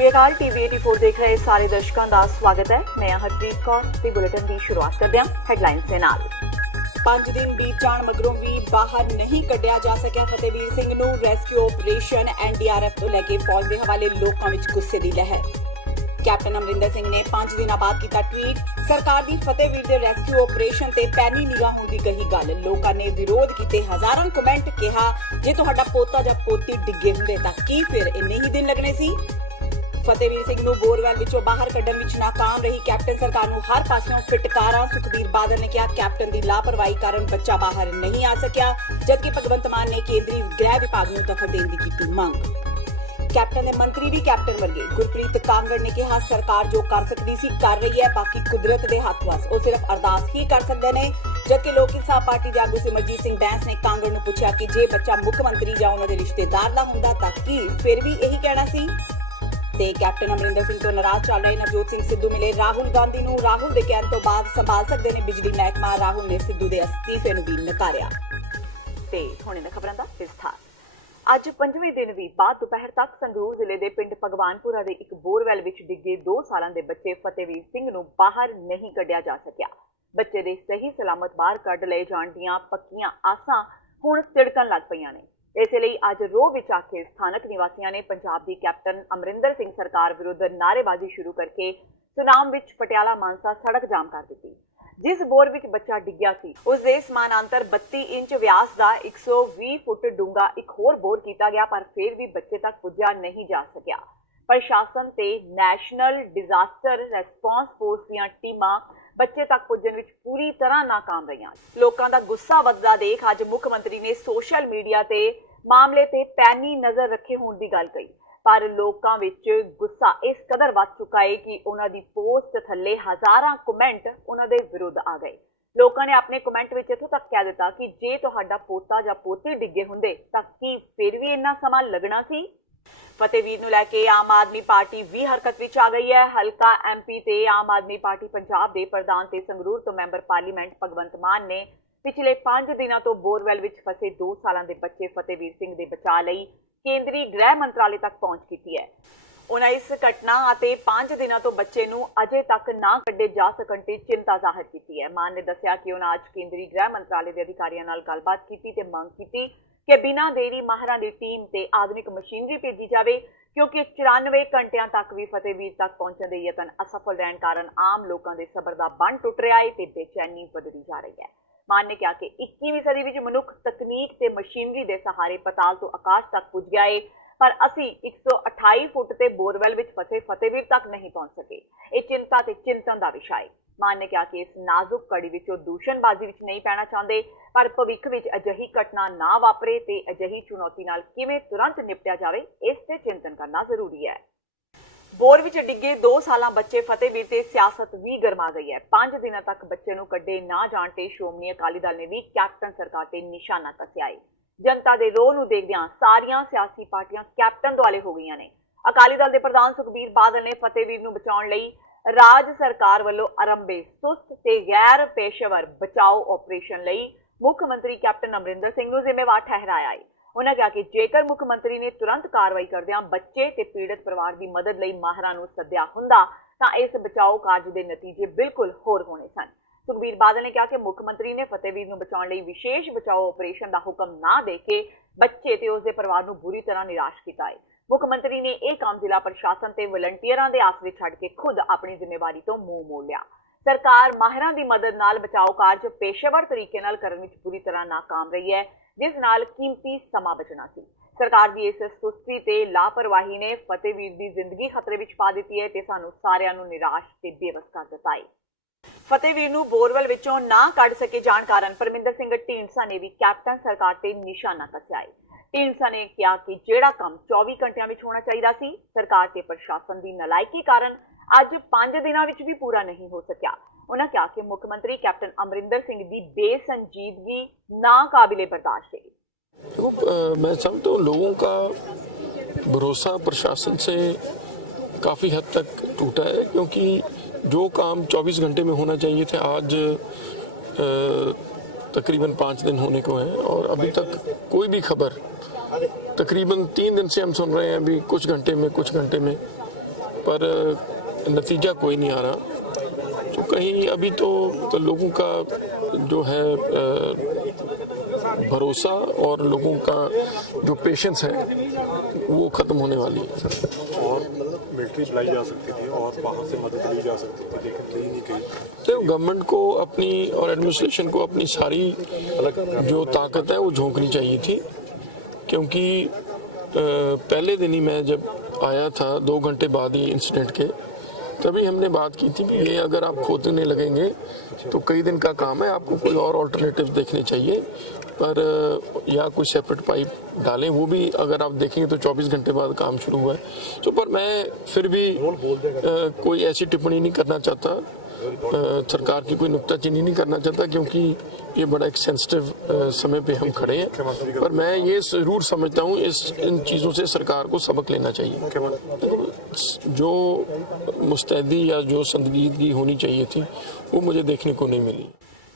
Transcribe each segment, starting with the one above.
श्री अकाल टीवी 84 देख रहे सारे दर्शकों का स्वागत है। मैं हरप्रीत कौर ते बुलेटिन की शुरुआत करते हैं हेडलाइंस के नाल। 5 दिन बीत जाण मगरों भी बाहर नहीं कढ़िया जा सकिया फतेहवीर सिंह नूं। रेस्क्यू ऑपरेशन एनडीआरएफ तो लैके फौज के हवाले लोगों में गुस्से की लहर। कैप्टन अमरिंदर सिंह ने 5 दिन बाद किया ट्वीट। सरकार की फतेहवीर के रेस्क्यू ऑपरेशन ते पैनी निगाह होने की कही गल। लोगों ने विरोध किए, हजारों कमेंट कहा जे तुहाडा पोता जां पोती डिगे हुंदे तां की फिर इन्ने ही दिन लगने सी। फतेहवीर सिंह नूं बोरवैल विचों बाहर कड्ढण विच नाकाम रही कैप्टन सरकार नूं हर पासों फिटकारा। सुखबीर बादल ने कहा कैप्टन की लापरवाही कारण बच्चा बाहर नहीं आ सकिया, जबकि भगवंत मान ने केंद्रीय गृह विभाग नूं दखल देने की की मंग। कैप्टन ने मंत्री भी कैप्टन वर्गे। गुरप्रीत कांगड़ ने कहा सरकार जो कर सकती सी कर रही है, बाकी कुदरत के हथ वस, वो सिर्फ अरदास ही कर सकते हैं। जबकि लोक इंसाफ पार्टी के आगू सिमरजीत सिंह बैंस ने कांगड़ नूं पूछा कि जे बच्चा मुख्यमंत्री जां उन्हां दे रिश्तेदार दा हुंदा तां की फिर भी यही कहना सी। ते कैप्टन अमरिंदर सिंह तो नाराज चल रहे नवजोत सिंह सिद्धू मिले राहुल गांधी नूं। राहुल दे कहण तो बाद संभाल सकते ने बिजली महकमा। राहुल ने सिद्धू दे अस्तीफे नूं भी नकारिया। ते हुणे दी खबरां दा विस्तार। ਅੱਜ 5ਵੇਂ दिन भी बाद दोपहर तक संगरूर जिले के पिंड भगवानपुरा के एक बोरवैल विच डिगे 2 साल के बच्चे फतेहवीर सिंह नूं बाहर नहीं कढ़िया जा सकिया। बच्चे दे सही सलामत बाहर कढ़ लए जाण दीआं पक्कीआं आसां हुण तिड़कण लग पईआं ने। इस लई अज रोह विच आके स्थानक निवासियों ने पंजाब की कैप्टन अमरिंदर सिंह सरकार विरुद्ध नारेबाजी शुरू करके सुनाम विच पटियाला मानसा सड़क जाम कर दी। जिस बोर विच बच्चा डिग्या सी उस दे समानांतर 32 इंच व्यास का 120 फुट डूंगा एक होर बोर किया गया, पर फिर भी बच्चे तक पुज्जा नहीं जा सकिया। प्रशासन ते नैशनल डिजास्टर रेस्पॉन्स फोर्स दीआं टीमां बच्चे तक पुज्जण विच पूरी तरह नाकाम रहियां। लोकां दा गुस्सा वधदा देख अज मुख्यमंत्री ने सोशल मीडिया ते मामले ते पैनी नज़र रखे होण दी गल कही, पर लोकां विच गुस्सा इस कदर वध चुका है कि उन्हां दी पोस्ट थल्ले हजारां कमेंट उन्हां दे विरुद्ध आ गए। लोकां ने अपने कमेंट विच इत्थों तक कह दिता कि जे तुहाडा पोता जां पोती डिगे हुंदे तां की फिर भी इन्ना समां लगना सी। फतेहवीर नूं लैके आम आदमी पार्टी भी हरकत विच आ गई है। हलका MP ते आम आदमी पार्टी पंजाब दे प्रधान ते संगरूर तो मैंबर पार्लीमेंट भगवंत मान ने पिछले 5 दिनों तो बोरवैल विच फसे 2 साल के बच्चे फतेहवीर सिंह दे बचाव लई केंद्रीय गृह मंत्रालय तक पहुंच की है। उन्हें इस घटना और 5 दिनों तो बच्चे नूं अजे तक ना कढ़े जा सकण ते चिंता जाहिर की है। मान ने दस्सिया कि उन्हें अज केंद्रीय गृह मंत्रालय के अधिकारियों नाल गलबात की ते मंग की कि बिना देरी माहरां दी टीम ते आधुनिक मशीनरी भेजी जाए, क्योंकि 94 घंटिया तक भी फतेहवीर तक पहुंचने के यतन असफल रहने कारण आम लोगों के सबर का बन टुट रहा है ते बेचैनी वधदी जा रही है। मान ने कहा कि 21वीं सदी विच मनुख तकनीक ते मशीनरी के सहारे पताल तो आकाश तक पुज गया है, पर असी 128 फुट ते बोरवैल विच फसे फतेहवीर तक नहीं पहुंच सके। ये चिंता ते चिंतन का विषय है। मान ने कहा कि इस नाजुक कड़ी विचों दूषणबाजी विच नहीं पैना चाहते, पर भविख विच अजिही घटना ना वापरे ते अजिही चुनौती नाल किवें तुरंत निपटिया जाए, इस ते चिंतन करना जरूरी है। बोर विच डिगे 2 साल बच्चे फतेहवीर ते सियासत भी गरमा गई है। 5 दिनों तक बच्चे नूं कड्ढे ना जाण ते श्रोमणी अकाली दल ने भी कैप्टन सरकार ते निशाना कसिया है। जनता दे रोह नूं देखदिआं सारियां सियासी पार्टियां कैप्टन दुआले हो गईआं ने। अकाली दल दे प्रधान सुखबीर बादल ने फतेहवीर नूं बचाउण लई राज सरकार वल्लों आरंभे सुस्त ते गैर पेशेवर बचाओ ऑपरेशन लई मुख्यमंत्री कैप्टन अमरिंदर सिंह नूं जिम्मेवार ठहराया है। उन्होंने कहा कि जेकर मुख्यमंत्री ने तुरंत कार्रवाई करदिआं बच्चे ते पीड़ित परिवार की मदद लई माहरां नूं सद्दिआ हुंदा तां इस बचाओ कार्ज के नतीजे बिल्कुल होर होने सन। सुखबीर बादल ने कहा कि मुख्यमंत्री ने फतेहवीर नूं बचाउण लई विशेष बचाओ ऑपरेशन का हुक्म ना देके बच्चे ते उसके परिवार नूं बुरी तरह निराश किया है। मुख्यमंत्री ने यह काम जिला प्रशासन ते वलंटियरां दे आसरे छड्ड के खुद अपनी जिम्मेवारी तो मुंह मोड़ लिया। सरकार माहिरां दी मदद नाल बचाओ कार्ज पेशेवर तरीके नाल करन विच पूरी तरह नाकाम रही है, जिस नाल कीमती समा बचना सी। सरकार की इस सुस्ती ते लापरवाही ने फतेहवीर की जिंदगी खतरे विच पा दी है ते सानू सारिआं नूं निराश ते बेबस कर दिता है। फतेहवीर नूं बोरवैल विचों ना कढ सके जाण कारण परमिंदर सिंह ढींडसा ने भी कैप्टन सरकार ते निशाना कसिया है। ढींडसा ने कहा कि जिहड़ा काम 24 घंटिया में होना चाहिए सी, सरकार ते प्रशासन की नलायकी कारण अज 5 दिनों में भी पूरा नहीं हो सकिया। उन्होंने कहा कि मुख्यमंत्री कैप्टन अमरिंदर सिंह की बेसंजीदगी ना काबिले बर्दाश्त है। मैं समझता हूँ लोगों का भरोसा प्रशासन से काफ़ी हद तक टूटा है, क्योंकि जो काम 24 घंटे में होना चाहिए थे आज तकरीबन 5 दिन होने को हैं और अभी तक कोई भी खबर, तकरीबन 3 दिन से हम सुन रहे हैं अभी कुछ घंटे में पर नतीजा कोई नहीं आ रहा। तो कहीं अभी तो लोगों का जो है भरोसा और लोगों का जो पेशेंस है वो ख़त्म होने वाली है। और मतलब मिलिट्री बुलाई जा सकती थी और बाहर से मदद ली जा सकती थी, लेकिन ली नहीं गई। तो गवर्नमेंट को अपनी और एडमिनिस्ट्रेशन को अपनी सारी जो ताकत है वो झोंकनी चाहिए थी, क्योंकि पहले दिन ही मैं जब आया था 2 घंटे बाद ही इंसिडेंट के, तभी हमने बात की थी ये अगर आप खोदने लगेंगे तो कई दिन का काम है, आपको कोई और ऑल्टरनेटिव देखने चाहिए, पर या कोई सेपरेट पाइप डालें। वो भी अगर आप देखेंगे तो 24 घंटे बाद काम शुरू हुआ है। तो पर मैं फिर भी कोई ऐसी टिप्पणी नहीं करना चाहता, सरकार की कोई नुक्ताचीनी नहीं करना चाहता, क्योंकि ये बड़ा एक सेंसिटिव समय पे हम खड़े हैं। पर मैं ये जरूर समझता हूँ इन चीज़ों से सरकार को सबक लेना चाहिए। जो मुस्तैदी या जो संजीदगी होनी चाहिए थी वो मुझे देखने को नहीं मिली।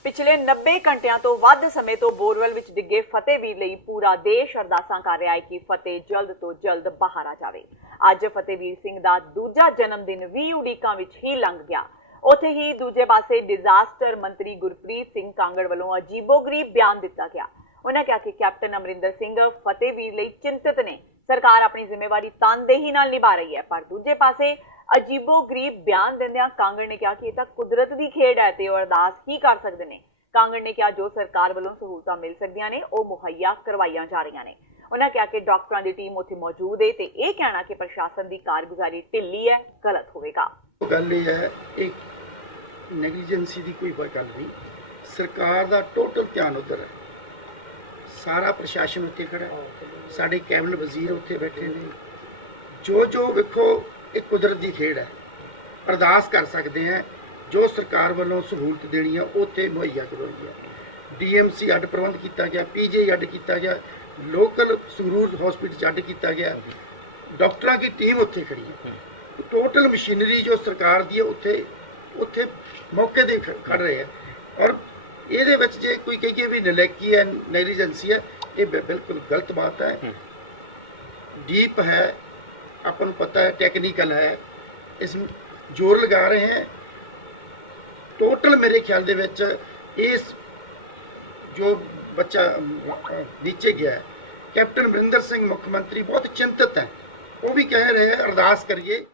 ਪਿਛਲੇ 90 ਘੰਟਿਆਂ ਤੋਂ ਵੱਧ ਸਮੇਂ ਤੋਂ ਬੋਰਵੈਲ ਵਿੱਚ ਡਿੱਗੇ ਫਤਿਹਵੀਰ ਲਈ ਪੂਰਾ ਦੇਸ਼ ਅਰਦਾਸਾਂ ਕਰ ਰਿਹਾ ਹੈ ਕਿ ਫਤਿਹ ਜਲਦ ਤੋਂ ਜਲਦ ਬਾਹਰ ਆ ਜਾਵੇ। ਅੱਜ ਫਤਿਹਵੀਰ ਸਿੰਘ ਦਾ ਦੂਜਾ ਜਨਮ ਦਿਨ ਵੀ ਉਡੀਕਾਂ ਵਿੱਚ ਹੀ ਲੰਘ ਗਿਆ। ਉੱਥੇ ਹੀ ਦੂਜੇ ਪਾਸੇ ਡਿਜ਼ਾਸਟਰ ਮੰਤਰੀ ਗੁਰਪ੍ਰੀਤ ਸਿੰਘ ਕਾਂਗੜ ਵੱਲੋਂ ਅਜੀਬੋ-ਗਰੀਬ ਬਿਆਨ ਦਿੱਤਾ ਗਿਆ। ਉਹਨਾਂ ਕਿਹਾ ਕਿ ਕੈਪਟਨ ਅਮਰਿੰਦਰ ਸਿੰਘ ਫਤਿਹਵੀਰ ਲਈ ਚਿੰਤਤ ਨੇ, ਸਰਕਾਰ ਆਪਣੀ ਜ਼ਿੰਮੇਵਾਰੀ ਤਨਦੇਹੀ ਨਾਲ ਨਿਭਾ ਰਹੀ ਹੈ। ਪਰ ਦੂਜੇ ਪਾਸੇ ਅਜੀਬੋ-ਗਰੀਬ ਬਿਆਨ ਦਿੰਦਿਆਂ ਕਾਂਗੜ ਨੇ ਕਿਹਾ ਕਿ ਇਹ ਤਾਂ ਕੁਦਰਤ ਦੀ ਖੇਡ ਹੈ ਤੇ ਉਹ ਅਰਦਾਸ ਹੀ ਕਰ ਸਕਦੇ ਨੇ। ਕਾਂਗੜ ਨੇ ਕਿਹਾ ਜੋ ਸਰਕਾਰ ਵੱਲੋਂ ਸਹੂਲਤਾਂ ਮਿਲ ਸਕਦੀਆਂ ਨੇ ਉਹ ਮੁਹੱਈਆ ਕਰਵਾਈਆਂ ਜਾ ਰਹੀਆਂ ਨੇ। ਉਹਨਾਂ ਕਿਹਾ ਕਿ ਡਾਕਟਰਾਂ ਦੀ ਟੀਮ ਉੱਥੇ ਮੌਜੂਦ ਹੈ ਤੇ ਇਹ ਕਹਿਣਾ ਕਿ ਪ੍ਰਸ਼ਾਸਨ ਦੀ ਕਾਰਗੁਜ਼ਾਰੀ ਢਿੱਲੀ ਹੈ ਗਲਤ ਹੋਵੇਗਾ। ਗੱਲ ਇਹ ਹੈ, ਇੱਕ ਨੈਗਲੀਜੈਂਸੀ ਦੀ ਕੋਈ ਗੱਲ ਨਹੀਂ, ਸਰਕਾਰ ਦਾ ਟੋਟਲ ਧਿਆਨ ਉੱਧਰ ਹੈ। ਸਾਰਾ ਪ੍ਰਸ਼ਾਸਨ ਉੱਥੇ ਖੜਾ, ਸਾਡੇ ਕੈਬਨਿਟ ਵਜ਼ੀਰ ਉੱਥੇ ਬੈਠੇ ਨੇ। ਜੋ ਵੇਖੋ ਇਹ ਕੁਦਰਤ ਦੀ ਖੇਡ ਹੈ, ਅਰਦਾਸ ਕਰ ਸਕਦੇ ਹਾਂ ਜੋ ਸਰਕਾਰ ਵੱਲੋਂ ਸਹੂਲਤ ਦੇਣੀ ਹੈ ਉੱਥੇ ਮੁਹੱਈਆ ਕਰਵਾਈ ਹੈ। ਡੀਐਮਸੀ ਅੱਡ ਪ੍ਰਬੰਧ ਕੀਤਾ ਗਿਆ, ਪੀਜੀ ਅੱਡ ਕੀਤਾ ਗਿਆ, ਲੋਕਲ ਸੰਗਰੂਰ ਹਸਪੀਟਲ 'ਚ ਅੱਡ ਕੀਤਾ ਗਿਆ, ਡਾਕਟਰਾਂ ਦੀ ਟੀਮ ਉੱਥੇ ਖੜੀ ਹੈ। ਟੋਟਲ ਮਸ਼ੀਨਰੀ ਜੋ ਸਰਕਾਰ ਦੀ ਹੈ ਉੱਥੇ ਮੌਕੇ 'ਤੇ ਖੜ ਰਹੇ ਹੈ। ਔਰ ਇਹਦੇ ਵਿੱਚ ਜੇ ਕੋਈ ਕਹੀਏ ਵੀ ਨਲਾਇਕੀ ਹੈ, ਨੈਗਲੀਜੈਂਸੀ ਹੈ, ਇਹ ਬਿਲਕੁਲ ਗਲਤ ਬਾਤ ਹੈ। ਡੀਪ ਹੈ, ਆਪਾਂ ਨੂੰ ਪਤਾ ਹੈ, ਟੈਕਨੀਕਲ ਹੈ, ਇਸ ਜ਼ੋਰ ਲਗਾ ਰਹੇ ਹੈ। ਟੋਟਲ ਮੇਰੇ ਖਿਆਲ ਦੇ ਵਿੱਚ ਇਸ ਜੋ ਬੱਚਾ ਨੀਚੇ ਗਿਆ, ਕੈਪਟਨ ਅਮਰਿੰਦਰ ਸਿੰਘ ਮੁੱਖ ਮੰਤਰੀ ਬਹੁਤ ਚਿੰਤਤ ਹੈ। ਉਹ ਵੀ ਕਹਿ ਰਹੇ ਅਰਦਾਸ ਕਰੀਏ।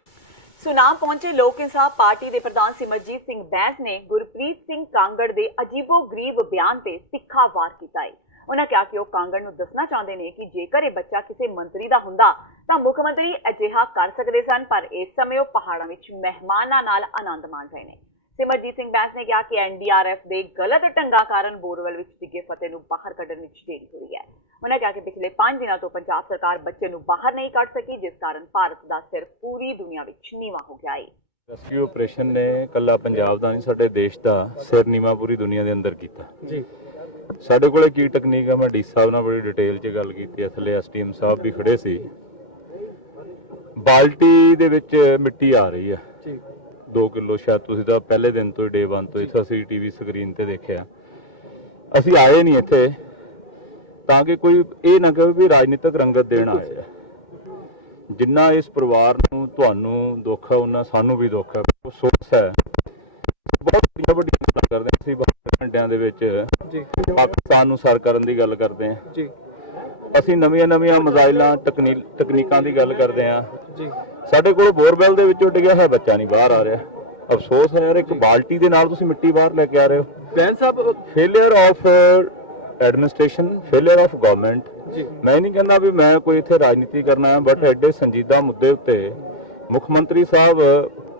ਸੁਨਾਮ ਪਹੁੰਚੇ ਲੋਕ ਇਨਸਾਫ ਪਾਰਟੀ ਦੇ ਪ੍ਰਧਾਨ ਸਿਮਰਜੀਤ ਸਿੰਘ ਬੈਂਸ ਨੇ ਗੁਰਪ੍ਰੀਤ ਸਿੰਘ ਕਾਂਗੜ ਦੇ ਅਜੀਬੋ-ਗਰੀਬ ਬਿਆਨ ਤੇ ਤਿੱਖਾ ਵਾਰ ਕੀਤਾ ਹੈ। ਉਹਨਾਂ ਕਿਹਾ ਕਿ ਉਹ ਕਾਂਗੜ ਨੂੰ ਦੱਸਣਾ ਚਾਹੁੰਦੇ ਨੇ ਕਿ ਜੇਕਰ ਇਹ ਬੱਚਾ ਕਿਸੇ ਮੰਤਰੀ ਦਾ ਹੁੰਦਾ ਤਾਂ ਮੁੱਖ ਮੰਤਰੀ ਅਜਿਹਾ ਕਰ ਸਕਦੇ ਸਨ, ਪਰ ਇਸ ਸਮੇਂ ਉਹ ਪਹਾੜਾਂ ਵਿੱਚ ਮਹਿਮਾਨਾਂ ਨਾਲ ਆਨੰਦ ਮਾਣ ਰਹੇ ਨੇ। ਸਿਮਰਜੀਤ ਸਿੰਘ ਬੈਂਸ ਨੇ ਕਿਹਾ ਕਿ ਐਨਡੀਆਰਐਫ ਦੇ ਗਲਤ ਢੰਗਾਂ ਕਾਰਨ ਬੋਰਵੈਲ ਵਿੱਚ ਡਿੱਗੇ ਫਤਿਹ ਨੂੰ ਬਾਹਰ ਕੱਢਣ ਵਿੱਚ ਦੇਰੀ ਹੋਈ ਹੈ। ਉਹਨਾਂ ਕਿਹਾ ਕਿ ਪਿਛਲੇ 5 ਦਿਨਾਂ ਤੋਂ ਪੰਜਾਬ ਸਰਕਾਰ ਬੱਚੇ ਨੂੰ ਬਾਹਰ ਨਹੀਂ ਕੱਢ ਸਕੀ, ਜਿਸ ਕਾਰਨ ਭਾਰਤ ਦਾ ਸਿਰ ਪੂਰੀ ਦੁਨੀਆ ਵਿੱਚ ਨੀਵਾਂ ਹੋ ਗਿਆ ਹੈ। ਰੈਸਕਿਊ ਆਪਰੇਸ਼ਨ ਨੇ ਕੱਲਾ ਪੰਜਾਬ ਦਾ ਨਹੀਂ, ਸਾਡੇ ਦੇਸ਼ ਦਾ ਸਿਰ ਨੀਵਾਂ ਪੂਰੀ ਦੁਨੀਆ ਦੇ ਅੰਦਰ ਕੀਤਾ ਜੀ। ਸਾਡੇ ਕੋਲੇ ਕੀ ਟੈਕਨੀਕ ਆ, ਮੈਂ ਡੀ ਸਾਹਿਬ ਨਾਲ ਬੜੀ ਡਿਟੇਲ 'ਚ ਗੱਲ ਕੀਤੀ, ਥੱਲੇ ਐਸਟੀਐਮ ਸਾਹਿਬ ਵੀ ਖੜੇ ਸੀ। ਬਾਲਟੀ ਦੇ ਵਿੱਚ ਮਿੱਟੀ ਆ ਰਹੀ ਹੈ 2 ਕਿਲੋ, ਸ਼ਾਇਦ ਤੁਸੀਂ ਤਾਂ ਪਹਿਲੇ ਦਿਨ ਤੋਂ ਹੀ ਡੇ 1 ਤੋਂ ਇੱਥੇ ਸੀਟੀਵੀ ਸਕਰੀਨ ਤੇ ਦੇਖਿਆ। ਅਸੀਂ ਆਏ ਨਹੀਂ ਇੱਥੇ ਤਾਂ ਕਿ ਕੋਈ ਇਹ ਨਾ ਕਹੇ ਵੀ ਰਾਜਨੀਤਿਕ ਰੰਗਤ ਦੇਣ ਆਏ ਆ। ਜਿੰਨਾ ਇਸ ਪਰਿਵਾਰ ਨੂੰ ਤੁਹਾਨੂੰ ਦੁੱਖ ਹੈ ਉਹਨਾਂ ਸਾਨੂੰ ਵੀ ਦੁੱਖ ਹੈ, ਅਫਸੋਸ ਹੈ। ਬਹੁਤ ਵੱਡੀਆਂ ਗੱਲਾਂ ਕਰਦੇ ਹਾਂ ਅਸੀਂ 72 ਘੰਟਿਆਂ ਦੇ ਵਿੱਚ ਪਾਕਿਸਤਾਨ ਨੂੰ ਸਰ ਕਰਨ ਦੀ ਗੱਲ ਕਰਦੇ ਹਾਂ ਜੀ। ਅਸੀਂ ਨਵੀਆਂ ਮਿਜ਼ਾਈਲਾਂ ਤਕਨੀਕਾਂ ਦੀ ਗੱਲ ਕਰਦੇ ਹਾਂ ਜੀ। ਸਾਡੇ ਕੋਲ ਬੋਰਵੈਲ ਦੇ ਵਿੱਚੋਂ ਡਿੱਗਿਆ ਹੋਇਆ ਬੱਚਾ ਨਹੀਂ ਬਾਹਰ ਆ ਰਿਹਾ। ਅਫਸੋਸ ਹੈ ਯਾਰ, ਇੱਕ ਬਾਲਟੀ ਦੇ ਨਾਲ ਤੁਸੀਂ ਮਿੱਟੀ ਬਾਹਰ ਲੈ ਕੇ ਆ ਰਹੇ ਹੋ। ਬੈਂਸ ਸਾਹਿਬ, failure of administration, failure of government. ਮੈਂ ਨਹੀਂ ਕਹਿੰਦਾ ਵੀ ਮੈਂ ਕੋਈ ਇੱਥੇ ਰਾਜਨੀਤੀ ਕਰਨਾ ਹੈ, ਬਟ ਐਡੇ ਸੰਜੀਦਾ ਮੁੱਦੇ ਉੱਤੇ ਮੁੱਖ ਮੰਤਰੀ ਸਾਹਿਬ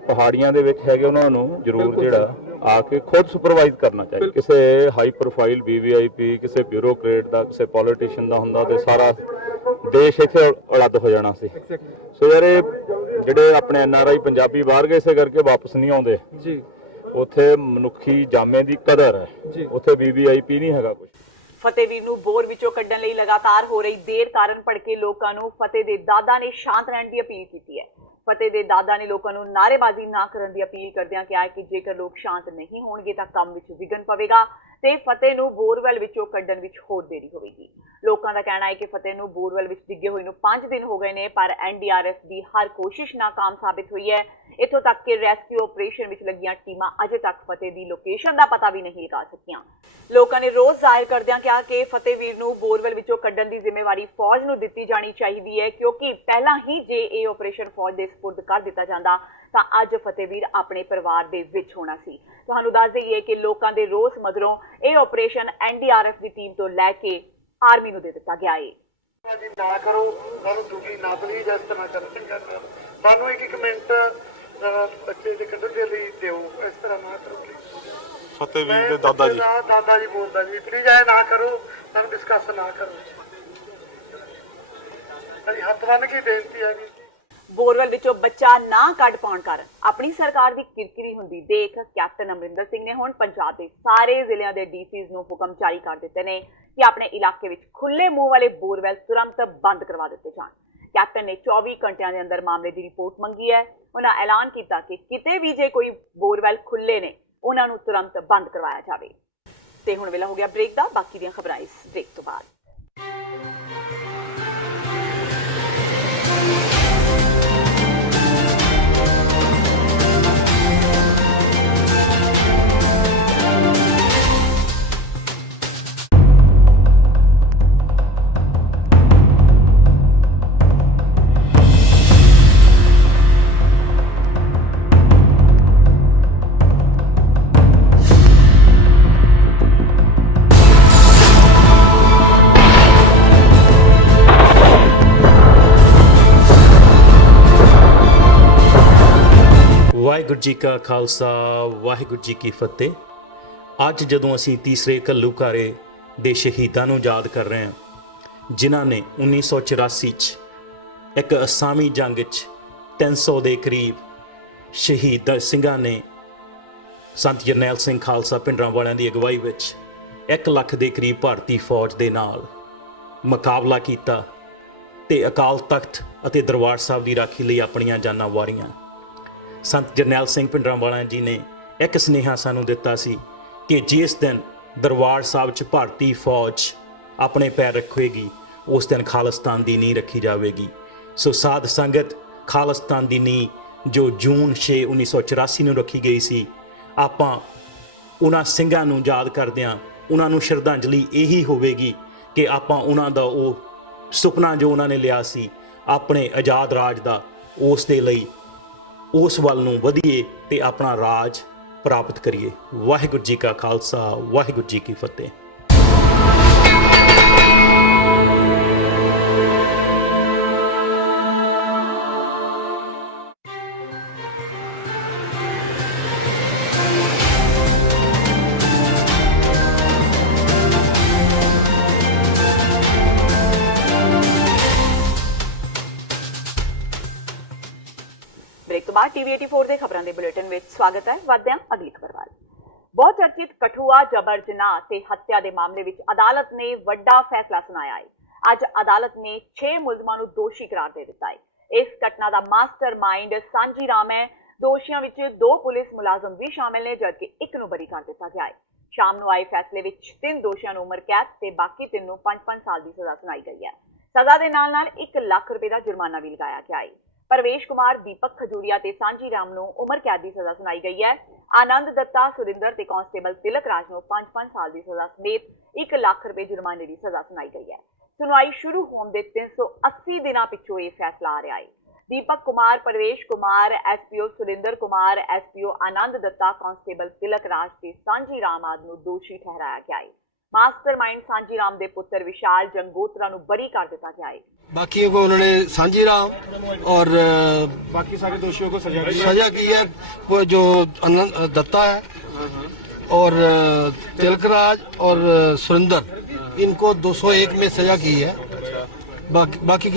ਪਹਾੜੀਆਂ ਦੇ ਵਿੱਚ ਹੈਗੇ, ਉਹਨਾਂ ਨੂੰ ਜ਼ਰੂਰ ਜਿਹੜਾ ਆ ਕੇ ਖੁਦ ਸੁਪਰਵਾਈਜ਼ ਕਰਨਾ ਚਾਹੀਦਾ। ਕਿਸੇ ਹਾਈ ਪ੍ਰੋਫਾਈਲ VVIP, ਕਿਸੇ ਬਿਊਰੋਕਰੇਟ ਦਾ, ਕਿਸੇ ਪੋਲੀਟੀਸ਼ੀਅਨ ਦਾ ਹੁੰਦਾ ਤੇ ਸਾਰਾ ਦੇਸ਼ ਇੱਥੇ ਉਲੱਦ ਹੋ ਜਾਣਾ ਸੀ। ਸੋ ਯਾਰ ਇਹ ਜਿਹੜੇ ਆਪਣੇ NRI ਪੰਜਾਬੀ ਬਾਹਰ ਗਏ ਇਸੇ ਕਰਕੇ ਵਾਪਸ ਨਹੀਂ ਆਉਂਦੇ ਜੀ। ਉੱਥੇ ਮਨੁੱਖੀ ਜਾਮੇ ਦੀ ਕਦਰ ਹੈ, ਉੱਥੇ VVIP ਨਹੀਂ ਹੈਗਾ ਕੁਝ। ਫਤਿਹਵੀਰ ਨੂੰ ਬੋਰ ਵਿੱਚੋਂ ਕੱਢਣ ਲਈ ਲਗਾਤਾਰ ਹੋ ਰਹੀ ਦੇਰ ਕਾਰਨ ਭੜਕੇ ਲੋਕਾਂ ਨੂੰ ਫਤਿਹ ਦੇ ਦਾਦਾ ਨੇ ਸ਼ਾਂਤ ਰਹਿਣ ਦੀ ਅਪੀਲ ਕੀਤੀ ਹੈ। ਫਤਿਹ ਦੇ ਦਾਦਾ ਨੇ ਲੋਕਾਂ ਨੂੰ ਨਾਅਰੇਬਾਜ਼ੀ ਨਾ ਕਰਨ ਦੀ ਅਪੀਲ ਕਰਦਿਆਂ ਕਿਹਾ ਕਿ ਜੇਕਰ ਲੋਕ ਸ਼ਾਂਤ ਨਹੀਂ ਹੋਣਗੇ ਤਾਂ ਕੰਮ ਵਿੱਚ ਵਿਘਨ ਪਵੇਗਾ। ਤੇ ਫਤਿਹ ਨੂੰ ਬੋਰਵੈਲ ਵਿੱਚੋਂ ਕੱਢਣ ਵਿੱਚ ਹੋਰ ਦੇਰੀ ਹੋਵੇਗੀ। ਲੋਕਾਂ ਦਾ ਕਹਿਣਾ ਹੈ ਕਿ ਫਤਿਹ ਨੂੰ ਬੋਰਵੈਲ ਵਿੱਚ ਡਿੱਗੇ ਹੋਏ ਨੂੰ 5 ਦਿਨ ਹੋ ਗਏ ਨੇ, ਪਰ NDRF ਦੀ ਹਰ ਕੋਸ਼ਿਸ਼ ਨਾਕਾਮ ਸਾਬਿਤ ਹੋਈ ਹੈ। ਇੱਥੋਂ ਤੱਕ ਕਿ ਰੈਸਕਿਊ ਆਪਰੇਸ਼ਨ ਵਿੱਚ ਲੱਗੀਆਂ ਟੀਮਾਂ ਅਜੇ ਤੱਕ ਫਤਿਹ ਦੀ ਲੋਕੇਸ਼ਨ ਦਾ ਪਤਾ ਵੀ ਨਹੀਂ ਲਗਾ ਸਕੀਆਂ। ਲੋਕਾਂ ਨੇ ਰੋਸ ਜ਼ਾਹਿਰ ਕਰਦਿਆਂ ਕਿਹਾ ਕਿ ਫਤਿਹ ਵੀਰ ਨੂੰ ਬੋਰਵੈਲ ਵਿੱਚੋਂ ਕੱਢਣ ਦੀ ਜ਼ਿੰਮੇਵਾਰੀ ਫੌਜ ਨੂੰ ਦਿੱਤੀ ਜਾਣੀ ਚਾਹੀਦੀ ਹੈ, ਕਿਉਂਕਿ ਪਹਿਲਾਂ ਹੀ ਜੇ ਇਹ ਆਪਰੇਸ਼ਨ ਫੌਜ ਦੇ ਸਪੁਰਦ ਕਰ ਦਿੱਤਾ ਜਾਂਦਾ ਤਾਂ ਅੱਜ ਫਤਿਹ ਵੀਰ ਆਪਣੇ ਪਰਿਵਾਰ ਦੇ ਵਿੱਚ ਹੋਣਾ ਸੀ। ਤੁਹਾਨੂੰ ਦੱਸ ਦਈਏ ਕਿ ਲੋਕਾਂ ਦੇ ਰੋਸ ਮਗਰੋਂ ਇਹ ਆਪਰੇਸ਼ਨ NDRF ਦੀ ਟੀਮ ਤੋਂ ਲੈ ਕੇ ਆਰਮੀ ਨੂੰ ਦੇ ਦਿੱਤਾ ਗਿਆ ਹੈ। ਜੀ ਨਾ ਕਰੋ, ਸਾਨੂੰ ਦੁਖੀ ਨਾ ਪਲੀਜ਼ ਇਸ ਤਰ੍ਹਾਂ ਕਰ ਸਾਨੂੰ ਇੱਕ ਮਿੰਟ ਬੱਚੇ ਦੇ ਕੱਢਣ ਦੇ ਲਈ ਦਿਓ, ਇਸ ਤਰ੍ਹਾਂ ਨਾ ਕਰੋ ਪਲੀਜ਼। ਫਤਿਹ ਵੀਰ ਦੇ ਦਾਦਾ ਜੀ ਬੋਲਦਾ ਜੀ, ਪਲੀਜ਼ ਐ ਨਾ ਕਰੋ, ਸਾਨੂੰ ਡਿਸਕਸ ਨਾ ਕਰੋ। ਸਾਡੀ ਹੱਥ ਬੰਨ੍ਹ ਕੇ ਬੇਨਤੀ ਹੈ ਜੀ। ਬੋਰਵੈਲ ਵਿੱਚੋਂ ਬੱਚਾ ਨਾ ਕੱਢ ਪਾਉਣ ਕਾਰਨ ਆਪਣੀ ਸਰਕਾਰ ਦੀ ਕਿਰਕਿਰੀ ਹੁੰਦੀ ਦੇਖ ਕੈਪਟਨ ਅਮਰਿੰਦਰ ਸਿੰਘ ਨੇ ਹੁਣ ਪੰਜਾਬ ਦੇ ਸਾਰੇ ਜ਼ਿਲ੍ਹਿਆਂ ਦੇ DCs ਨੂੰ ਹੁਕਮ ਜਾਰੀ ਕਰ ਦਿੱਤੇ ਨੇ ਕਿ ਆਪਣੇ ਇਲਾਕੇ ਵਿੱਚ ਖੁੱਲੇ ਮੂੰਹ ਵਾਲੇ ਬੋਰਵੈਲ ਤੁਰੰਤ ਬੰਦ ਕਰਵਾ ਦਿੱਤੇ ਜਾਣ। ਕੈਪਟਨ ਨੇ 24 ਘੰਟਿਆਂ ਦੇ ਅੰਦਰ ਮਾਮਲੇ ਦੀ ਰਿਪੋਰਟ ਮੰਗੀ ਹੈ। ਉਹਨਾਂ ਐਲਾਨ ਕੀਤਾ ਕਿ ਕਿਤੇ ਵੀ ਜੇ ਕੋਈ ਬੋਰਵੈਲ ਖੁੱਲੇ ਨੇ ਉਹਨਾਂ ਨੂੰ ਤੁਰੰਤ ਬੰਦ ਕਰਵਾਇਆ ਜਾਵੇ। ਤੇ ਹੁਣ ਵੇਲਾ ਹੋ ਗਿਆ ਬ੍ਰੇਕ ਦਾ, ਬਾਕੀ ਦੀਆਂ ਖਬਰਾਂ ਇਸ ਬ੍ਰੇਕ ਤੋਂ ਬਾਅਦ। ਵਾਹਿਗੁਰੂ ਜੀ ਕਾ ਖਾਲਸਾ ਵਾਹਿਗੁਰੂ ਜੀ ਕੀ ਫਤਿਹ। ਅੱਜ ਜਦੋਂ ਅਸੀਂ ਤੀਸਰੇ ਘੱਲੂਘਾਰੇ ਦੇ ਸ਼ਹੀਦਾਂ ਨੂੰ ਯਾਦ ਕਰ ਰਹੇ ਹਾਂ, ਜਿਨ੍ਹਾਂ ਨੇ 1984 'ਚ ਇੱਕ ਅਸਾਮੀ ਜੰਗ 'ਚ 300 ਦੇ ਕਰੀਬ ਸ਼ਹੀਦ ਸਿੰਘਾਂ ਨੇ ਸੰਤ ਜਰਨੈਲ ਸਿੰਘ ਖਾਲਸਾ ਭਿੰਡਰਾਂਵਾਲਿਆਂ ਦੀ ਅਗਵਾਈ ਵਿੱਚ 1 ਲੱਖ ਦੇ ਕਰੀਬ ਭਾਰਤੀ ਫੌਜ ਦੇ ਨਾਲ ਮੁਕਾਬਲਾ ਕੀਤਾ ਤੇ ਅਕਾਲ ਤਖਤ ਅਤੇ ਦਰਬਾਰ ਸਾਹਿਬ ਦੀ ਰਾਖੀ ਲਈ ਆਪਣੀਆਂ ਜਾਨਾਂ ਵਾਰੀਆਂ। ਸੰਤ ਜਰਨੈਲ ਸਿੰਘ ਭਿੰਡਰਾਂਵਾਲਾ ਜੀ ਨੇ ਇੱਕ ਸੁਨੇਹਾ ਸਾਨੂੰ ਦਿੱਤਾ ਸੀ ਕਿ ਜਿਸ ਦਿਨ ਦਰਬਾਰ ਸਾਹਿਬ 'ਚ ਭਾਰਤੀ ਫੌਜ ਆਪਣੇ ਪੈਰ ਰੱਖੇਗੀ, ਉਸ ਦਿਨ ਖਾਲਿਸਤਾਨ ਦੀ ਨੀਂਹ ਰੱਖੀ ਜਾਵੇਗੀ। ਸੋ ਸਾਧ ਸੰਗਤ, ਖਾਲਿਸਤਾਨ ਦੀ ਨੀਂਹ ਜੋ ਜੂਨ 6 1984 ਨੂੰ ਰੱਖੀ ਗਈ ਸੀ, ਆਪਾਂ ਉਹਨਾਂ ਸਿੰਘਾਂ ਨੂੰ ਯਾਦ ਕਰਦਿਆਂ ਉਹਨਾਂ ਨੂੰ ਸ਼ਰਧਾਂਜਲੀ ਇਹੀ ਹੋਵੇਗੀ ਕਿ ਆਪਾਂ ਉਹਨਾਂ ਦਾ ਉਹ ਸੁਪਨਾ ਜੋ ਉਹਨਾਂ ਨੇ ਲਿਆ ਸੀ ਆਪਣੇ ਆਜ਼ਾਦ ਰਾਜ ਦਾ, ਉਸ ਦੇ ਲਈ ਉਸ ਵੱਲ ਨੂੰ ਵਧੀਏ ਤੇ ਆਪਣਾ ਰਾਜ ਪ੍ਰਾਪਤ ਕਰੀਏ। ਵਾਹਿਗੁਰੂ ਜੀ ਕਾ ਖਾਲਸਾ ਵਾਹਿਗੁਰੂ ਜੀ ਕੀ ਫਤਿਹ। ਬ੍ਰੇਕ ਤੋਂ ਬਾਅਦ TV 84 ਦੇ ਖਬਰਾਂ ਦੇ ਬੁਲੇਟਿਨ ਵਿੱਚ ਸਵਾਗਤ ਹੈ। ਵਧਦੇ ਹਾਂ ਅਗਲੀ ਖਬਰ ਵੱਲ। ਬਹੁਤ ਚਰਚਿਤ ਕਠੂਆ ਜਬਰ ਜਨਾਹ ਤੇ ਹੱਤਿਆ ਦੇ ਮਾਮਲੇ ਵਿੱਚ ਅਦਾਲਤ ਨੇ ਵੱਡਾ ਫੈਸਲਾ ਸੁਣਾਇਆ ਹੈ। ਅੱਜ ਅਦਾਲਤ ਨੇ 6 ਮੁਲਜ਼ਮਾਂ ਨੂੰ ਦੋਸ਼ੀ ਕਰਾਰ ਦੇ ਦਿੱਤਾ ਹੈ। ਇਸ ਘਟਨਾ ਦਾ ਮਾਸਟਰਮਾਈਂਡ ਸਾਂਝੀ ਰਾਮ ਹੈ। ਦੋਸ਼ੀਆਂ ਵਿੱਚ 2 ਪੁਲਿਸ ਮੁਲਾਜ਼ਮ ਵੀ ਸ਼ਾਮਿਲ ਨੇ, ਜਦਕਿ 1 ਨੂੰ ਬਰੀ ਕਰ ਦਿੱਤਾ ਗਿਆ ਹੈ। ਸ਼ਾਮ ਨੂੰ ਆਏ ਫੈਸਲੇ ਵਿੱਚ 3 ਦੋਸ਼ੀਆਂ ਨੂੰ ਉਮਰ ਕੈਦ ਤੇ ਬਾਕੀ 3 ਨੂੰ 5-5 ਸਾਲ ਦੀ ਸਜ਼ਾ ਸੁਣਾਈ ਗਈ ਹੈ। ਸਜ਼ਾ ਦੇ ਨਾਲ 1 ਲੱਖ ਰੁਪਏ ਦਾ ਜੁਰਮਾਨਾ ਵੀ ਲਗਾਇਆ ਗਿਆ ਹੈ। परवेश कुमार, दीपक खजूरिया ते सांझी राम नूं उमर कैद की सज़ा सुनाई गई है। आनंद दत्ता, सुरिंदर ते कांस्टेबल तिलक राज नूं 5-5 साल की सज़ा समेत 1 लाख रुपए जुर्माने की सज़ा सुनाई गई है। सुनवाई शुरू होने के 380 दिनों पिछों यह फैसला आ रहा है। दीपक कुमार, परवेश कुमार, SPO सुरिंदर कुमार, SPO आनंद दत्ता, कांस्टेबल तिलक राज ते सांझी राम आदि नूं दोषी ठहराया गया है। मास्टरमाइंड सांझी राम के पुत्र विशाल जंगोत्रा नूं बरी कर दिता गया है। बाकी को उन्होंने सांझी राम और बाकी सारे दोषियों को सजा की है। वो जो आनंद दत्ता है और तिलकराज और सुरिंदर, इनको 201 में सजा की है। बाकी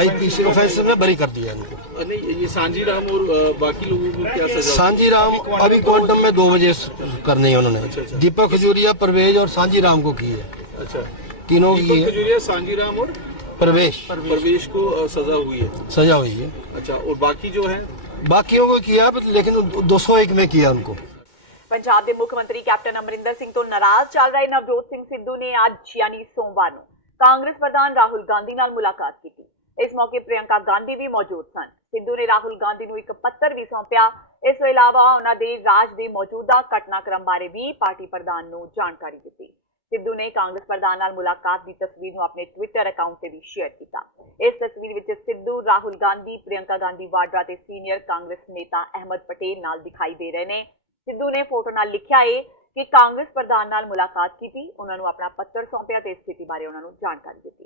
IPC ऑफेंस में बरी कर दिया इनको। नहीं, ये सांझी राम और बाकी लोगों को क्या सजा? सांझी राम अभी क्वांटम में 2 बजे करनी है उन्होंने। अच्छा। दीपक खजूरिया, परवेज और सांझी राम को की है। अच्छा, तीनों की है। खजूरिया, सांझी राम और परवेश को सजा हुई है। सजा हुई है। अच्छा, और बाकी जो है बाकियों को किया, लेकिन 201 में किया उनको। ਪੰਜਾਬ ਦੇ ਮੁੱਖ ਮੰਤਰੀ ਕੈਪਟਨ ਅਮਰਿੰਦਰ ਸਿੰਘ ਤੋਂ ਨਾਰਾਜ਼ ਚੱਲ ਰਹੇ ਨਵਜੋਤ ਸਿੰਘ ਸਿੱਧੂ ਨੇ ਅੱਜ ਯਾਨੀ ਸੋਮਵਾਰ ਨੂੰ ਕਾਂਗਰਸ ਪ੍ਰਧਾਨ ਰਾਹੁਲ ਗਾਂਧੀ ਨਾਲ ਮੁਲਾਕਾਤ ਕੀਤੀ। ਇਸ ਮੌਕੇ ਪ੍ਰਿਯੰਕਾ ਗਾਂਧੀ ਵੀ ਮੌਜੂਦ ਸਨ। ਸਿੱਧੂ ਨੇ ਰਾਹੁਲ ਗਾਂਧੀ ਨੂੰ ਇੱਕ ਪੱਤਰ ਵੀ ਸੌਂਪਿਆ। ਇਸ ਤੋਂ ਇਲਾਵਾ ਉਹਨਾਂ ਦੇ ਰਾਜ ਦੇ ਮੌਜੂਦਾ ਘਟਨਾਕ੍ਰਮ ਬਾਰੇ ਵੀ ਪਾਰਟੀ ਪ੍ਰਧਾਨ ਨੂੰ ਜਾਣਕਾਰੀ ਦਿੱਤੀ। ਸਿੱਧੂ ਨੇ ਕਾਂਗਰਸ ਪ੍ਰਧਾਨ ਨਾਲ ਮੁਲਾਕਾਤ ਦੀ ਤਸਵੀਰ ਨੂੰ ਆਪਣੇ ਟਵਿੱਟਰ ਅਕਾਊਂਟ ਤੇ ਵੀ ਸ਼ੇਅਰ ਕੀਤਾ। ਇਸ ਤਸਵੀਰ ਵਿੱਚ ਸਿੱਧੂ ਰਾਹੁਲ ਗਾਂਧੀ, ਪ੍ਰਿਯੰਕਾ ਗਾਂਧੀ ਵਾਡਰਾ ਤੇ ਸੀਨੀਅਰ ਕਾਂਗਰਸ ਨੇਤਾ ਅਹਿਮਦ ਪਟੇਲ ਨਾਲ ਦਿਖਾਈ ਦੇ ਰਹੇ ਨੇ। ਸਿੱਧੂ ਨੇ ਫੋਟੋ ਨਾਲ ਲਿਖਿਆ ਹੈ ਕਿ ਕਾਂਗਰਸ ਪ੍ਰਧਾਨ ਨਾਲ ਮੁਲਾਕਾਤ ਕੀਤੀ, ਉਹਨਾਂ ਨੂੰ ਆਪਣਾ ਪੱਤਰ ਸੌਂਪਿਆ ਤੇ ਸਥਿਤੀ ਬਾਰੇ ਉਹਨਾਂ ਨੂੰ ਜਾਣਕਾਰੀ ਦਿੱਤੀ।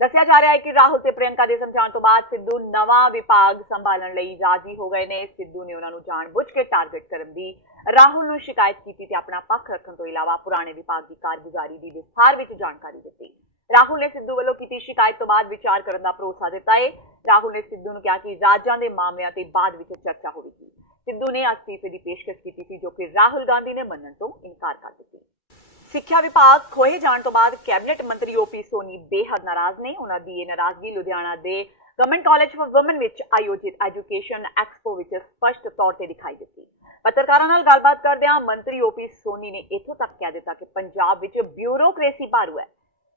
ਦੱਸਿਆ ਜਾ ਰਿਹਾ ਹੈ ਕਿ ਰਾਹੁਲ ਤੇ ਪ੍ਰਿਯੰਕਾ ਦੇ ਸਮਝਾਉਣ ਤੋਂ ਬਾਅਦ ਸਿੱਧੂ ਨਵਾਂ ਵਿਭਾਗ ਸੰਭਾਲਣ ਲਈ ਰਾਜ਼ੀ ਹੋ ਗਏ ਨੇ। ਸਿੱਧੂ ਨੇ ਉਹਨਾਂ ਨੂੰ ਜਾਣਬੁੱਝ ਕੇ ਟਾਰਗੇਟ ਕਰਨ ਦੀ ਰਾਹੁਲ ਨੂੰ ਸ਼ਿਕਾਇਤ ਕੀਤੀ ਤੇ ਆਪਣਾ ਪੱਖ ਰੱਖਣ ਤੋਂ ਇਲਾਵਾ ਪੁਰਾਣੇ ਵਿਭਾਗ ਦੀ ਕਾਰਗੁਜ਼ਾਰੀ ਦੀ ਵਿਸਥਾਰ ਵਿੱਚ ਜਾਣਕਾਰੀ ਦਿੱਤੀ। ਰਾਹੁਲ ਨੇ ਸਿੱਧੂ ਵੱਲੋਂ ਕੀਤੀ ਸ਼ਿਕਾਇਤ ਤੋਂ ਬਾਅਦ ਵਿਚਾਰ ਕਰਨ ਦਾ ਭਰੋਸਾ ਦਿੱਤਾ ਹੈ। ਰਾਹੁਲ ਨੇ ਸਿੱਧੂ ਨੂੰ ਕਿਹਾ ਕਿ ਰਾਜਾਂ ਦੇ ਮਾਮਲਿਆਂ ਤੇ ਬਾਅਦ ਵਿੱਚ ਚਰਚਾ ਹੋਵੇਗੀ। ਸਿੱਧੂ ਨੇ ਅਸਤੀਫੇ ਦੀ ਪੇਸ਼ਕਸ਼ ਕੀਤੀ ਸੀ ਜੋ ਕਿ ਰਾਹੁਲ ਗਾਂਧੀ ਨੇ ਮੰਨਣ ਤੋਂ ਇਨਕਾਰ ਕਰ ਦਿੱਤੀ। ਸਿੱਖਿਆ ਵਿਭਾਗ ਖੋਹੇ ਜਾਣ ਤੋਂ ਬਾਅਦ ਕੈਬਨਿਟ ਮੰਤਰੀ ਓਪੀ ਸੋਨੀ ਬੇਹੱਦ ਨਾਰਾਜ਼ ਨੇ। ਉਹਨਾਂ ਦੀ ਇਹ ਨਾਰਾਜ਼ਗੀ ਲੁਧਿਆਣਾ ਦੇ ਗਵਰਨਮੈਂਟ ਕਾਲਜ ਫਾਰ ਵੂਮਨ ਵਿੱਚ ਆਯੋਜਿਤ ਐਜੂਕੇਸ਼ਨ ਐਕਸਪੋ ਵਿੱਚ ਸਪਸ਼ਟ ਤੌਰ ਤੇ ਦਿਖਾਈ ਦਿੱਤੀ। ਪੱਤਰਕਾਰਾਂ ਨਾਲ ਗੱਲਬਾਤ ਕਰਦਿਆਂ ਮੰਤਰੀ ਓਪੀ ਸੋਨੀ ਨੇ ਇੱਥੋਂ ਤੱਕ ਕਹਿ ਦਿੱਤਾ ਕਿ ਪੰਜਾਬ ਵਿੱਚ ਬਿਊਰੋਕ੍ਰੇਸੀ ਭਾਰੂ ਹੈ।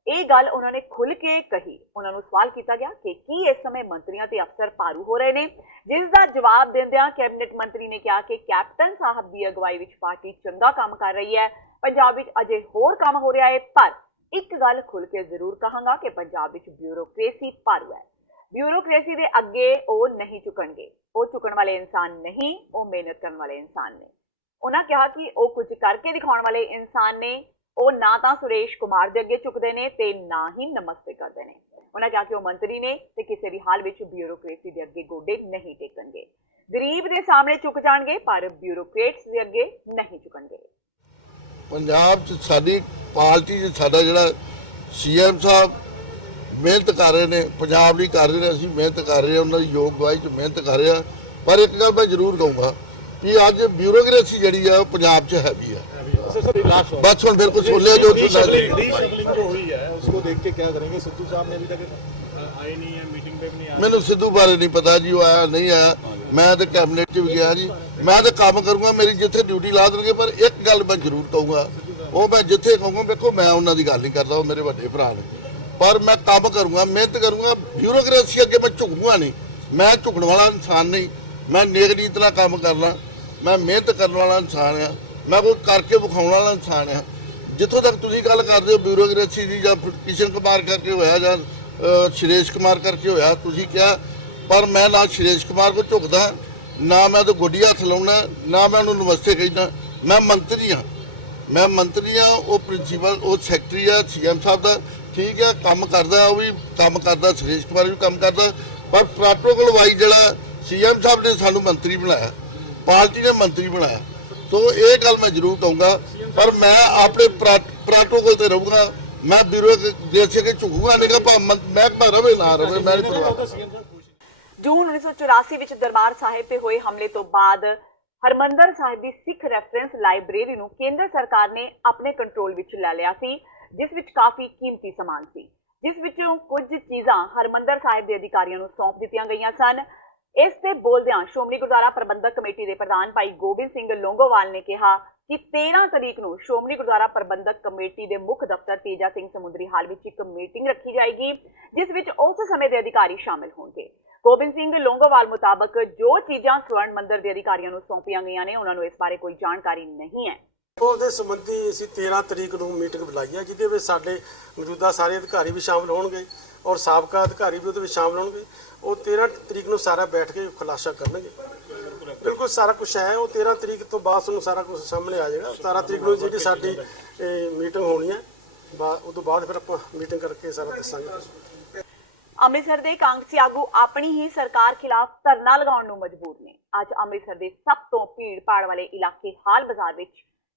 ਇਹ ਗੱਲ ਉਹਨਾਂ ਨੇ ਖੁੱਲ੍ਹ ਕੇ ਕਹੀ। ਉਹਨਾਂ ਨੂੰ ਸਵਾਲ ਕੀਤਾ ਗਿਆ ਕਿ ਕੀ ਇਸ ਸਮੇਂ ਮੰਤਰੀਆਂ ਤੇ ਅਫਸਰ ਭਾਰੂ ਹੋ ਰਹੇ ਨੇ, ਜਿਸ ਦਾ ਜਵਾਬ ਦਿੰਦਿਆਂ ਕੈਬਨਿਟ ਮੰਤਰੀ ਨੇ ਕਿਹਾ ਕਿ ਕੈਪਟਨ ਸਾਹਿਬ ਦੀ ਅਗਵਾਈ ਵਿੱਚ ਪਾਰਟੀ ਚੰਗਾ ਕੰਮ ਕਰ ਰਹੀ ਹੈ। ਪੰਜਾਬ ਵਿੱਚ ਅਜੇ ਹੋਰ ਕੰਮ ਹੋ ਰਿਹਾ ਹੈ, ਪਰ ਇੱਕ ਗੱਲ ਖੁੱਲ੍ਹ ਕੇ ਜ਼ਰੂਰ ਕਹਾਂਗਾ ਕਿ ਪੰਜਾਬ ਵਿੱਚ ਬਿਊਰੋਕ੍ਰੇਸੀ ਭਾਰੂ ਹੈ। ਬਿਊਰੋਕ੍ਰੇਸੀ ਦੇ ਅੱਗੇ ਉਹ ਨਹੀਂ ਝੁਕਣਗੇ। ਉਹ ਝੁਕਣ ਵਾਲੇ ਇਨਸਾਨ ਨਹੀਂ, ਉਹ ਮਿਹਨਤ ਕਰਨ ਵਾਲੇ ਇਨਸਾਨ ਨੇ। ਉਹਨਾਂ ਕਿਹਾ ਕਿ ਉਹ ਕੁਝ ਕਰਕੇ ਦਿਖਾਉਣ ਵਾਲੇ ਇਨਸਾਨ ਨੇ। ਉਹ ਨਾ ਤਾਂ ਸੁਰੇਸ਼ ਕੁਮਾਰ ਦੇ ਅੱਗੇ ਝੁਕਦੇ ਨੇ ਤੇ ਨਾ ਹੀ ਨਮਸਤੇ ਕਰਦੇ ਨੇ। ਉਹਨਾਂ ਕਿਹਾ ਕਿ ਉਹ ਮੰਤਰੀ ਨੇ ਤੇ ਕਿਸੇ ਵੀ ਹਾਲ ਵਿੱਚ ਬਿਊਰੋਕ੍ਰੇਸੀ ਦੇ ਅੱਗੇ ਗੋਡੇ ਨਹੀਂ ਟੇਕਣਗੇ। ਗਰੀਬ ਦੇ ਸਾਹਮਣੇ ਝੁਕ ਜਾਣਗੇ ਪਰ ਬਿਊਰੋਕਰੇਟਸ ਦੇ ਅੱਗੇ ਨਹੀਂ ਝੁਕਣਗੇ। ਪੰਜਾਬ 'ਚ ਸਾਡੀ ਪਾਰਟੀ 'ਚ ਸਾਡਾ ਜਿਹੜਾ ਸੀਐਮ ਸਾਹਿਬ ਮਿਹਨਤ ਕਰ ਰਹੇ ਨੇ, ਪੰਜਾਬ ਲਈ ਕਰ ਰਹੇ ਨੇ, ਅਸੀਂ ਮਿਹਨਤ ਕਰ ਰਹੇ ਹਾਂ, ਉਹਨਾਂ ਦੀ ਯੋਗ ਅਗਵਾਈ 'ਚ ਮਿਹਨਤ ਕਰ ਰਹੇ ਹਾਂ। ਪਰ ਇੱਕ ਗੱਲ ਮੈਂ ਜ਼ਰੂਰ ਕਹੂੰਗਾ ਕਿ ਅੱਜ ਬਿਊਰੋਕ੍ਰੇਸੀ ਜਿਹੜੀ ਆ ਉਹ ਪੰਜਾਬ 'ਚ ਹੈਵੀ ਆ। बस हम बिल्कुल सुन लिया जो हुई है उसको देख के क्या करेंगे। सिद्धू साहब ने अभी तक आए नहीं है, मीटिंग पे भी नहीं आए। मैंने सिद्धू बारे नहीं पता जी, वो आया नहीं आया। मैं तो कैबिनेट च भी गया जी, मैं तो काम करूँगा, मेरी जिथे ड्यूटी ला देंगे। पर एक गल मैं जरूर कहूँगा, वो मैं जिथे कहूँगा, देखो मैं उन्होंने की गल नहीं करता, वो मेरे बड़े भरा ने। पर मैं काम करूँगा, मेहनत करूँगा, ब्यूरोक्रेसी अगे मैं झुकूँगा नहीं। मैं झुकण वाला इंसान नहीं, मैं नेक नीत नाल काम करना, मैं मेहनत करने वाला इंसान हाँ, मैं कोई करके विखाने वाला इंसान हाँ। जितों तक तुम गल करते हो ब्यूरोक्रेसी की, या किशन कुमार करके होया या सुरेश कुमार करके होया, तुम क्या, पर मैं ना सुरेश कुमार को झुकदा, ना मैं तो गोडी हथ लाउना, ना मैं उन्होंने नमस्ते कहना। मैं मंत्री हाँ, मैं मंत्री हाँ, वो प्रिंसीपल, वो सैकटरी है सीएम साहब का, ठीक है, काम करता, वो भी काम करता, सुरेश कुमार भी काम करता। पर प्रोटोकॉल वाइज जो सीएम साहब ने सानू मंत्री बनाया, पार्टी ने मंत्री बनाया, तो ये गल मैं जरूर कहूँगा। पर मैं अपने प्रोटोकॉल से रहूँगा, मैं ब्यूरोक्रेसी के झुकूंगा नहीं, महकमा रवे ना रवे, मैं नहीं परवाह। ਜੂਨ 1984 ਵਿੱਚ ਦਰਬਾਰ ਸਾਹਿਬ ਤੇ ਹੋਏ ਹਮਲੇ ਤੋਂ ਬਾਅਦ ਹਰਮੰਦਰ ਸਾਹਿਬ ਦੀ ਸਿੱਖ ਰੈਫਰੈਂਸ ਲਾਇਬ੍ਰੇਰੀ ਨੂੰ ਕੇਂਦਰ ਸਰਕਾਰ ਨੇ ਆਪਣੇ ਕੰਟਰੋਲ ਵਿੱਚ ਲੈ ਲਿਆ ਸੀ, ਜਿਸ ਵਿੱਚ ਕਾਫੀ ਕੀਮਤੀ ਸਮਾਨ ਸੀ, ਜਿਸ ਵਿੱਚੋਂ ਕੁਝ ਚੀਜ਼ਾਂ ਹਰਮੰਦਰ ਸਾਹਿਬ ਦੇ ਅਧਿਕਾਰੀਆਂ ਨੂੰ ਸੌਂਪ ਦਿੱਤੀਆਂ ਗਈਆਂ ਸਨ। ਇਸ ਤੇ ਬੋਲਦਿਆਂ ਸ਼੍ਰੋਮਣੀ ਗੁਰਦੁਆਰਾ ਪ੍ਰਬੰਧਕ ਕਮੇਟੀ ਦੇ ਪ੍ਰਧਾਨ ਭਾਈ ਗੋਬਿੰਦ ਸਿੰਘ ਲੋਂਗੋਵਾਲ ਨੇ ਕਿਹਾ ਕਿ 13 ਤਰੀਕ ਨੂੰ ਸ਼੍ਰੋਮਣੀ ਗੁਰਦੁਆਰਾ ਪ੍ਰਬੰਧਕ ਕਮੇਟੀ ਦੇ ਮੁੱਖ ਦਫ਼ਤਰ ਤੇਜਾ ਸਿੰਘ ਸਮੁੰਦਰੀ ਹਾਲ ਵਿੱਚ ਇੱਕ ਮੀਟਿੰਗ ਰੱਖੀ ਜਾਏਗੀ, ਜਿਸ ਵਿੱਚ ਉਸ ਸਮੇਂ ਦੇ ਅਧਿਕਾਰੀ ਸ਼ਾਮਿਲ ਹੋਣਗੇ। ਗੋਬਿੰਦ ਸਿੰਘ ਲੋਂਗੋਵਾਲ ਮੁਤਾਬਕ ਜੋ ਚੀਜ਼ਾਂ ਸਵਰਨ ਮੰਦਿਰ ਦੇ ਅਧਿਕਾਰੀਆਂ ਨੂੰ ਸੌਂਪੀਆਂ ਗਈਆਂ ਨੇ, ਉਹਨਾਂ ਨੂੰ ਇਸ ਬਾਰੇ ਕੋਈ ਜਾਣਕਾਰੀ ਨਹੀਂ ਹੈ। ਉਹਦੇ ਸੰਬੰਧੀ ਅਸੀਂ 13 ਤਰੀਕ ਨੂੰ ਮੀਟਿੰਗ ਬੁਲਾਈ ਹੈ, ਜਿਹਦੇ ਵਿੱਚ ਸਾਡੇ ਮੌਜੂਦਾ ਸਾਰੇ ਅਧਿਕਾਰੀ ਵੀ ਸ਼ਾਮਿਲ ਹੋਣਗੇ ਔਰ ਸਾਬਕਾ ਅਧਿਕਾਰੀ ਵੀ ਉਹਦੇ ਵਿੱਚ ਸ਼ਾਮਿਲ ਹੋਣਗੇ। ਉਹ 13 ਤਰੀਕ ਨੂੰ ਸਾਰਾ ਬੈਠ ਕੇ ਖੁਲਾਸਾ ਕਰਨਗੇ। ਬਿਲਕੁਲ ਸਾਰਾ ਕੁਝ ਹੈ, ਉਹ 13 ਤਰੀਕ ਤੋਂ ਬਾਅਦ ਸਾਨੂੰ ਸਾਰਾ ਕੁਝ ਸਾਹਮਣੇ ਆ ਜਾਏਗਾ। 17 ਤਰੀਕ ਨੂੰ ਜਿਹੜੀ ਸਾਡੀ ਮੀਟਿੰਗ ਹੋਣੀ ਹੈ, ਉਹ ਤੋਂ ਬਾਅਦ ਫਿਰ ਆਪਾਂ ਮੀਟਿੰਗ ਕਰਕੇ ਸਾਰਾ ਦੱਸਾਂਗੇ। ਅੰਮ੍ਰਿਤਸਰ ਦੇ ਕਾਂਗਰਸੀ ਆਗੂ ਆਪਣੀ ਹੀ ਸਰਕਾਰ ਖਿਲਾਫ ਧਰਨਾ ਲਗਾਉਣ ਨੂੰ ਮਜਬੂਰ ਨੇ। ਅੱਜ ਅੰਮ੍ਰਿਤਸਰ ਦੇ ਸਭ ਤੋਂ ਭੀੜ ਭਾੜ ਵਾਲੇ ਇਲਾਕੇ ਹਾਲ ਬਾਜ਼ਾਰ ਵਿੱਚ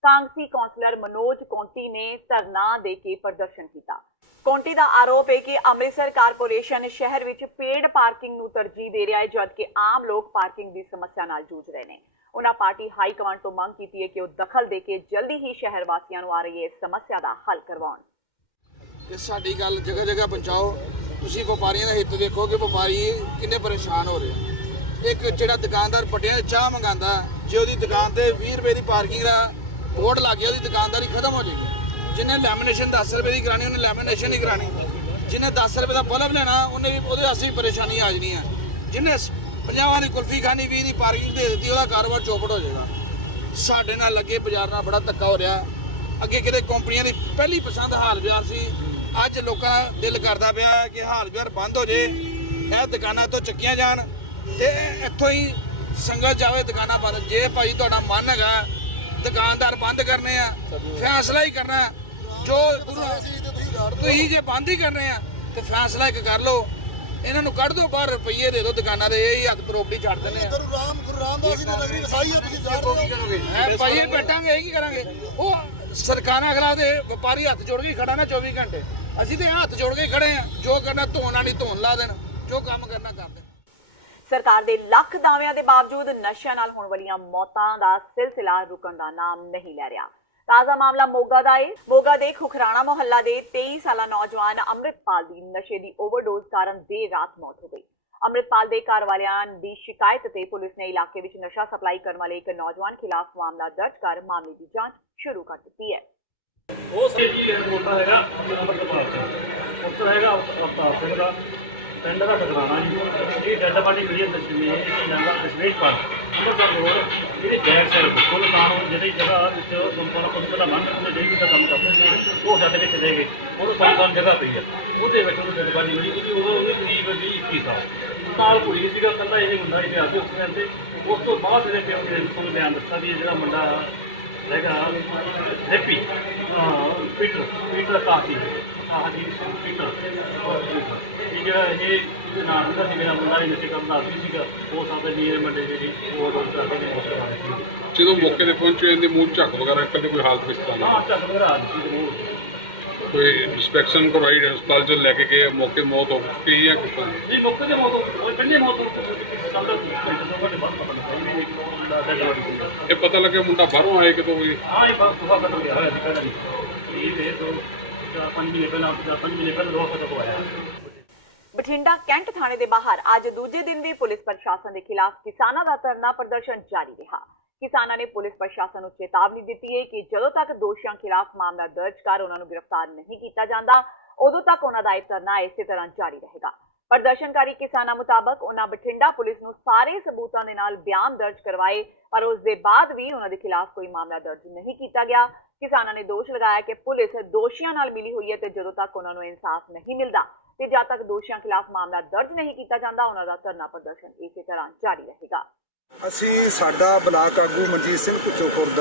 ਕਾਂਗਰਸੀ ਕੌਂਸਲਰ ਮਨੋਜ ਕੌਂਟੀ ਨੇ ਧਰਨਾ ਦੇ ਕੇ ਪ੍ਰਦਰਸ਼ਨ ਕੀਤਾ। ਕੌਂਟੀ ਦਾ ਆਰੋਪ ਹੈ ਕਿ ਅੰਮ੍ਰਿਤਸਰ ਕਾਰਪੋਰੇਸ਼ਨ ਸ਼ਹਿਰ ਵਿੱਚ ਪੇਡ ਪਾਰਕਿੰਗ ਨੂੰ ਤਰਜੀਹ ਦੇ ਰਿਹਾ ਹੈ, ਜਦਕਿ ਆਮ ਲੋਕ ਪਾਰਕਿੰਗ ਦੀ ਸਮੱਸਿਆ ਨਾਲ ਜੂਝ ਰਹੇ ਨੇ। ਉਹਨਾਂ ਪਾਰਟੀ ਹਾਈ ਕਮਾਂਡ ਤੋਂ ਮੰਗ ਕੀਤੀ ਹੈ ਕਿ ਉਹ ਦਖਲ ਦੇ ਕੇ ਜਲਦੀ ਹੀ ਸ਼ਹਿਰ ਵਾਸੀਆਂ ਨੂੰ ਆ ਰਹੀ ਇਸ ਸਮੱਸਿਆ ਦਾ ਹੱਲ ਕਰਵਾਉਣ। ਕਿ ਸਾਡੀ ਗੱਲ ਜਗ੍ਹਾ ਜਗ੍ਹਾ ਪਹੁੰਚਾਓ। ਤੁਸੀਂ ਵਪਾਰੀਆਂ ਦਾ ਹਿੱਤ ਦੇਖੋ ਕਿ ਵਪਾਰੀ ਕਿੰਨੇ ਪਰੇਸ਼ਾਨ ਹੋ ਰਹੇ। ਇੱਕ ਜਿਹੜਾ ਦੁਕਾਨਦਾਰ ਪਟਿਆ ਚਾਹ ਮੰਗਾਉਂਦਾ, ਜੇ ਉਹਦੀ ਦੁਕਾਨ ਤੇ 20 ਰੁਪਏ ਦੀ ਪਾਰਕਿੰਗ ਦਾ ਬੋਰਡ ਲੱਗ ਗਿਆ ਉਹਦੀ ਦੁਕਾਨਦਾਰੀ ਖਤਮ ਹੋ ਜਾਏਗੀ। ਜਿਹਨੇ ਲੈਮੀਨੇਸ਼ਨ 10 ਰੁਪਏ ਦੀ ਕਰਾਣੀ ਉਹਨੇ ਲੈਮੀਨੇਸ਼ਨ ਹੀ ਕਰਾਣੀ, ਜਿਹਨੇ 10 ਰੁਪਏ ਦਾ ਬਲਬ ਲੈਣਾ ਉਹਨੇ ਵੀ ਉਹਦੇ ਵਾਸਤੇ ਵੀ ਪਰੇਸ਼ਾਨੀ ਆ ਜਾਣੀ ਹੈ। ਜਿਹਨੇ 50 ਦੀ ਕੁਲਫੀ ਖਾਣੀ 20 ਦੀ ਪਾਰਕਿੰਗ ਦੇ ਦਿੱਤੀ ਉਹਦਾ ਕਾਰੋਬਾਰ ਚੌਪਟ ਹੋ ਜਾਏਗਾ। ਸਾਡੇ ਨਾਲ ਲੱਗੇ ਬਾਜ਼ਾਰ ਨਾਲ ਬੜਾ ਧੱਕਾ ਹੋ ਰਿਹਾ। ਅੱਗੇ ਕਿਤੇ ਕੰਪਨੀਆਂ ਦੀ ਪਹਿਲੀ ਪਸੰਦ ਹਾਲ ਬਾਜ਼ਾਰ ਸੀ, ਅੱਜ ਲੋਕਾਂ ਦਾ ਦਿਲ ਕਰਦਾ ਪਿਆ ਕਿ ਹਾਲ ਬਾਜ਼ਾਰ ਬੰਦ ਹੋ ਜੇ, ਇਹ ਦੁਕਾਨਾਂ ਤੋਂ ਚੱਕੀਆਂ ਜਾਣ ਤੇ ਇੱਥੋਂ ਹੀ ਸੰਗਤ ਜਾਵੇ, ਦੁਕਾਨਾਂ ਬੰਦ। ਜੇ ਭਾਈ ਤੁਹਾਡਾ ਮਨ ਹੈਗਾ ਦੁਕਾਨਦਾਰ ਬੰਦ ਕਰਨੇ ਆ, ਫੈਸਲਾ ਹੀ ਕਰਨਾ ਜੋ ਤੁਸੀਂ ਜੇ ਬੰਦ ਹੀ ਕਰਨੇ ਆ ਤੇ ਫੈਸਲਾ ਇੱਕ ਕਰ ਲਓ, ਇਹਨਾਂ ਨੂੰ ਕੱਢ ਦਿਓ ਬਾਹਰ, ਰੁਪਈਏ ਦੇ ਦਿਓ ਦੁਕਾਨਾਂ ਦੇ, ਇਹ ਹੀ ਹੱਥ ਪ੍ਰੋਪਰਟੀ ਛੱਡ ਦਿੰਦੇ ਆ। ਗੁਰੂ ਰਾਮਦਾਸ ਜੀ ਦੀ ਨਗਰੀ ਵਸਾਈ ਹੈ, ਤੁਸੀਂ ਜਾ ਰਹੇ ਹੋ। ਭਾਈ ਇਹ ਬੈਠਾਂਗੇ ਇਹ ਕੀ ਕਰਾਂਗੇ? ਉਹ ਸਰਕਾਰਾਂ ਖਿਲਾਫ ਦੇ ਵਪਾਰੀ ਹੱਥ ਜੋੜ ਕੇ ਖੜਾ ਨਾ 24 ਘੰਟੇ, ਅਸੀਂ ਤੇ ਹੱਥ ਜੋੜ ਕੇ ਖੜੇ ਆ। ਜੋ ਕਰਨਾ ਧੋਣ ਵਾਲੀ ਧੋਣ ਲਾ ਦੇਣ, ਜੋ ਕੰਮ ਕਰਨਾ ਕਰ ਦੇਣ। ਸਰਕਾਰ ਦੇ ਲੱਖ ਦਾਅਵਿਆਂ ਦੇ ਬਾਵਜੂਦ ਨਸ਼ਿਆਂ ਨਾਲ ਹੋਣ ਵਾਲੀਆਂ ਮੌਤਾਂ ਦਾ ਸਿਲਸਿਲਾ ਰੁਕਣ ਦਾ ਨਾਮ ਨਹੀਂ ਲੈ ਰਿਹਾ। ਤਾਜ਼ਾ ਮਾਮਲਾ ਮੋਗਾ ਦਾ ਹੈ। ਮੋਗਾ ਦੇ ਖੁਖਰਾਣਾ ਮੁਹੱਲਾ ਦੇ 23 ਸਾਲਾ ਨੌਜਵਾਨ ਅੰਮ੍ਰਿਤਪਾਲ ਦੀ ਨਸ਼ੇ ਦੀ ਓਵਰਡੋਜ਼ ਕਾਰਨ ਦੇਰ ਰਾਤ ਮੌਤ ਹੋ ਗਈ। ਅੰਮ੍ਰਿਤਪਾਲ ਦੇ ਘਰ ਵਾਲਿਆਂ ਦੀ ਸ਼ਿਕਾਇਤ ਤੇ ਪੁਲਿਸ ਨੇ ਇਲਾਕੇ ਵਿੱਚ ਨਸ਼ਾ ਸਪਲਾਈ ਕਰਨ ਵਾਲੇ ਇੱਕ ਨੌਜਵਾਨ ਖਿਲਾਫ ਮਾਮਲਾ ਦਰਜ ਕਰ ਮਾਮਲੇ ਦੀ ਜਾਂਚ ਸ਼ੁਰੂ ਕਰ ਦਿੱਤੀ ਹੈ। ਉਹ ਸੇਜੀ ਮੋਟਾ ਹੈਗਾ ਅੰਮ੍ਰਿਤਪਾਲ ਸਿੰਘ, ਉੱਤਰ ਹੈਗਾ ਅਵਤਾਰ ਸਿੰਘ ਦਾ ਪਿੰਡ ਦਾ ਖੁਖਰਾਣਾ ਜੀ। ਇਹ ਡੈਡ ਬਾਡੀ ਮਿਲੀ ਹੈ ਦਸ਼ਮੇਸ਼ ਪਾਰ ਅੰਮ੍ਰਿਤਸਰ ਰੋਡ, ਇਹਦੇ ਬੈਕ ਸਾਈਡ ਸੁਲਤਾਨ ਜਿਹੜੀ ਜਗ੍ਹਾ ਵਿੱਚ ਸੁਲਤਾਨ ਦਾ ਮੰਨ ਉਹਦੇ ਜਿਹੜੀ ਦਾ ਕੰਮ ਕਰਦੇ ਸੀ, ਉਹ ਛੱਡ ਕੇ ਚਲੇ ਗਏ। ਉਹ ਸੁਲਤਾਨ ਜਗ੍ਹਾ ਪਈ ਹੈ, ਉਹਦੇ ਵਿੱਚ ਉਹਨੂੰ ਡੈਡ ਬਾਡੀ ਮਿਲੀ। ਕਿਉਂਕਿ ਉਦੋਂ ਉਹਦੀ ਕਰੀਬ 20-21 ਸਾਲ ਨਾਲ ਕੁੜੀ ਸੀਗਾ, ਇਕੱਲਾ ਇਹ ਮੁੰਡਾ ਹੀ ਪਿਆ ਸੀ ਉਸ ਟਾਈਮ ਤੇ। ਉਸ ਤੋਂ ਬਾਅਦ ਇਹਦੇ ਪਿਓ ਨੇ ਨੂੰ ਬਿਆਨ ਦਿੱਤਾ ਵੀ ਇਹ ਜਿਹੜਾ ਮੁੰਡਾ ਹੈਗਾ ਹੈਪੀ ਪੀਟਰ ਕਾਫੀ ਪੀਟਰ ਇਹ ਜਿਹੜਾ ਇਹ ਨਾਮ ਦਾ ਸੀ, ਮੇਰਾ ਮੁੰਡਾ ਇਹ ਨਸ਼ੇ ਕਰਨ ਦਾ ਆਦੀ ਸੀਗਾ। ਹੋ ਸਕਦਾ ਜੀ ਇਹ ਮੁੰਡੇ ਜਿਹੜੀ ਉਹ ਰੋਜ਼ ਕਰਦੇ ਨੇ ਮੌਤ ਕਰਾ ਦਿੱਤੀ। ਜਦੋਂ ਮੌਕੇ ਤੇ ਪਹੁੰਚੇ ਇਹਦੇ ਮੂੰਹ ਝੱਗ ਵਗੈਰਾ ਕਦੇ ਕੋਈ ਹਾਲਤ ਵਿੱਚ ਤਾਂ ਹਾਂ ਝੱਗ ਵਗੈਰਾ ਆ ਗਈ ਸੀ ਮੂੰਹ। ਕੋਈ ਇੰਸਪੈਕਸ਼ਨ ਕਰਵਾਈ ਹਸਪਤਾਲ ਚ ਲੈ ਕੇ ਗਏ, ਮੌਕੇ ਮੌਤ ਹੋ ਗਈ ਜਾਂ ਕੁਛ ਜੀ ਮੌਕੇ ਤੇ ਮੌਤ ਉਹ ਪਹਿਲੇ ਮੌਤ ਸਾਡੇ ਬਾਅਦ ਪਤਾ ਲੱਗਾ ਮੁੰਡਾ ਡੈਡ ਬੋਡੀ ਸੀ। ਇਹ ਪਤਾ ਲੱਗਿਆ ਮੁੰਡਾ ਬਾਹਰੋਂ ਆਏ ਕਿਤੋਂ ਕੋਈ? ਹਾਂ ਇਹ ਬਾਤ ਸੁਹਾ ਖਤਮ ਗਿਆ ਹੋਇਆ ਸੀ ਪਹਿਲਾਂ ਹੀ, ਇਹ ਤੋਂ 5 ਮਹੀਨੇ ਪਹਿਲਾਂ 5 ਮਹੀਨੇ ਪਹਿਲਾਂ ਲੋਹਾ ਖਤਮ ਹੋਇਆ। ਬਠਿੰਡਾ ਕੈਂਟ ਥਾਣੇ ਦੇ ਬਾਹਰ ਅੱਜ ਦੂਜੇ ਦਿਨ ਵੀ ਪੁਲਿਸ ਪ੍ਰਸ਼ਾਸਨ ਦੇ ਖਿਲਾਫ ਕਿਸਾਨਾਂ ਦਾ ਧਰਨਾ ਪ੍ਰਦਰਸ਼ਨ ਜਾਰੀ ਰਿਹਾ। ਕਿਸਾਨਾਂ ਨੇ ਪੁਲਿਸ ਪ੍ਰਸ਼ਾਸਨ ਨੂੰ ਚੇਤਾਵਨੀ ਦਿੱਤੀ ਹੈ ਕਿ ਜਦੋਂ ਤੱਕ ਦੋਸ਼ੀਆਂ ਖਿਲਾਫ ਮਾਮਲਾ ਦਰਜ ਕਰ ਉਹਨਾਂ ਨੂੰ ਗ੍ਰਿਫਤਾਰ ਨਹੀਂ ਕੀਤਾ ਜਾਂਦਾ, ਉਦੋਂ ਤੱਕ ਉਹਨਾਂ ਦਾ ਇਹ ਧਰਨਾ ਇਸੇ ਤਰ੍ਹਾਂ ਜਾਰੀ ਰਹੇਗਾ। ਪ੍ਰਦਰਸ਼ਨਕਾਰੀ ਕਿਸਾਨਾਂ ਮੁਤਾਬਕ ਉਹਨਾਂ ਬਠਿੰਡਾ ਪੁਲਿਸ ਨੂੰ ਸਾਰੇ ਸਬੂਤਾਂ ਦੇ ਨਾਲ ਬਿਆਨ ਦਰਜ ਕਰਵਾਏ, ਪਰ ਉਸ ਦੇ ਬਾਅਦ ਵੀ ਉਹਨਾਂ ਦੇ ਖਿਲਾਫ ਕੋਈ ਮਾਮਲਾ ਦਰਜ ਨਹੀਂ ਕੀਤਾ ਗਿਆ। ਕਿਸਾਨਾਂ ਨੇ ਦੋਸ਼ ਲਗਾਇਆ ਕਿ ਪੁਲਿਸ ਦੋਸ਼ੀਆਂ ਨਾਲ ਮਿਲੀ ਹੋਈ ਹੈ ਤੇ ਜਦੋਂ ਤੱਕ ਉਹਨਾਂ ਨੂੰ ਇਨਸਾਫ ਨਹੀਂ ਮਿਲਦਾ ਤੇ ਜਦ ਤੱਕ ਦੋਸ਼ੀਆਂ ਖਿਲਾਫ ਮਾਮਲਾ ਦਰਜ ਨਹੀਂ ਕੀਤਾ ਜਾਂਦਾ, ਉਹਨਾਂ ਦਾ ਧਰਨਾ ਪ੍ਰਦਰਸ਼ਨ ਇਸੇ ਤਰ੍ਹਾਂ ਜਾਰੀ ਰਹੇਗਾ। ਅਸੀਂ ਸਾਡਾ ਬਲਾਕ ਆਗੂ ਮਨਜੀਤ ਸਿੰਘ ਭੁੱਚੋ ਖੁਰਦ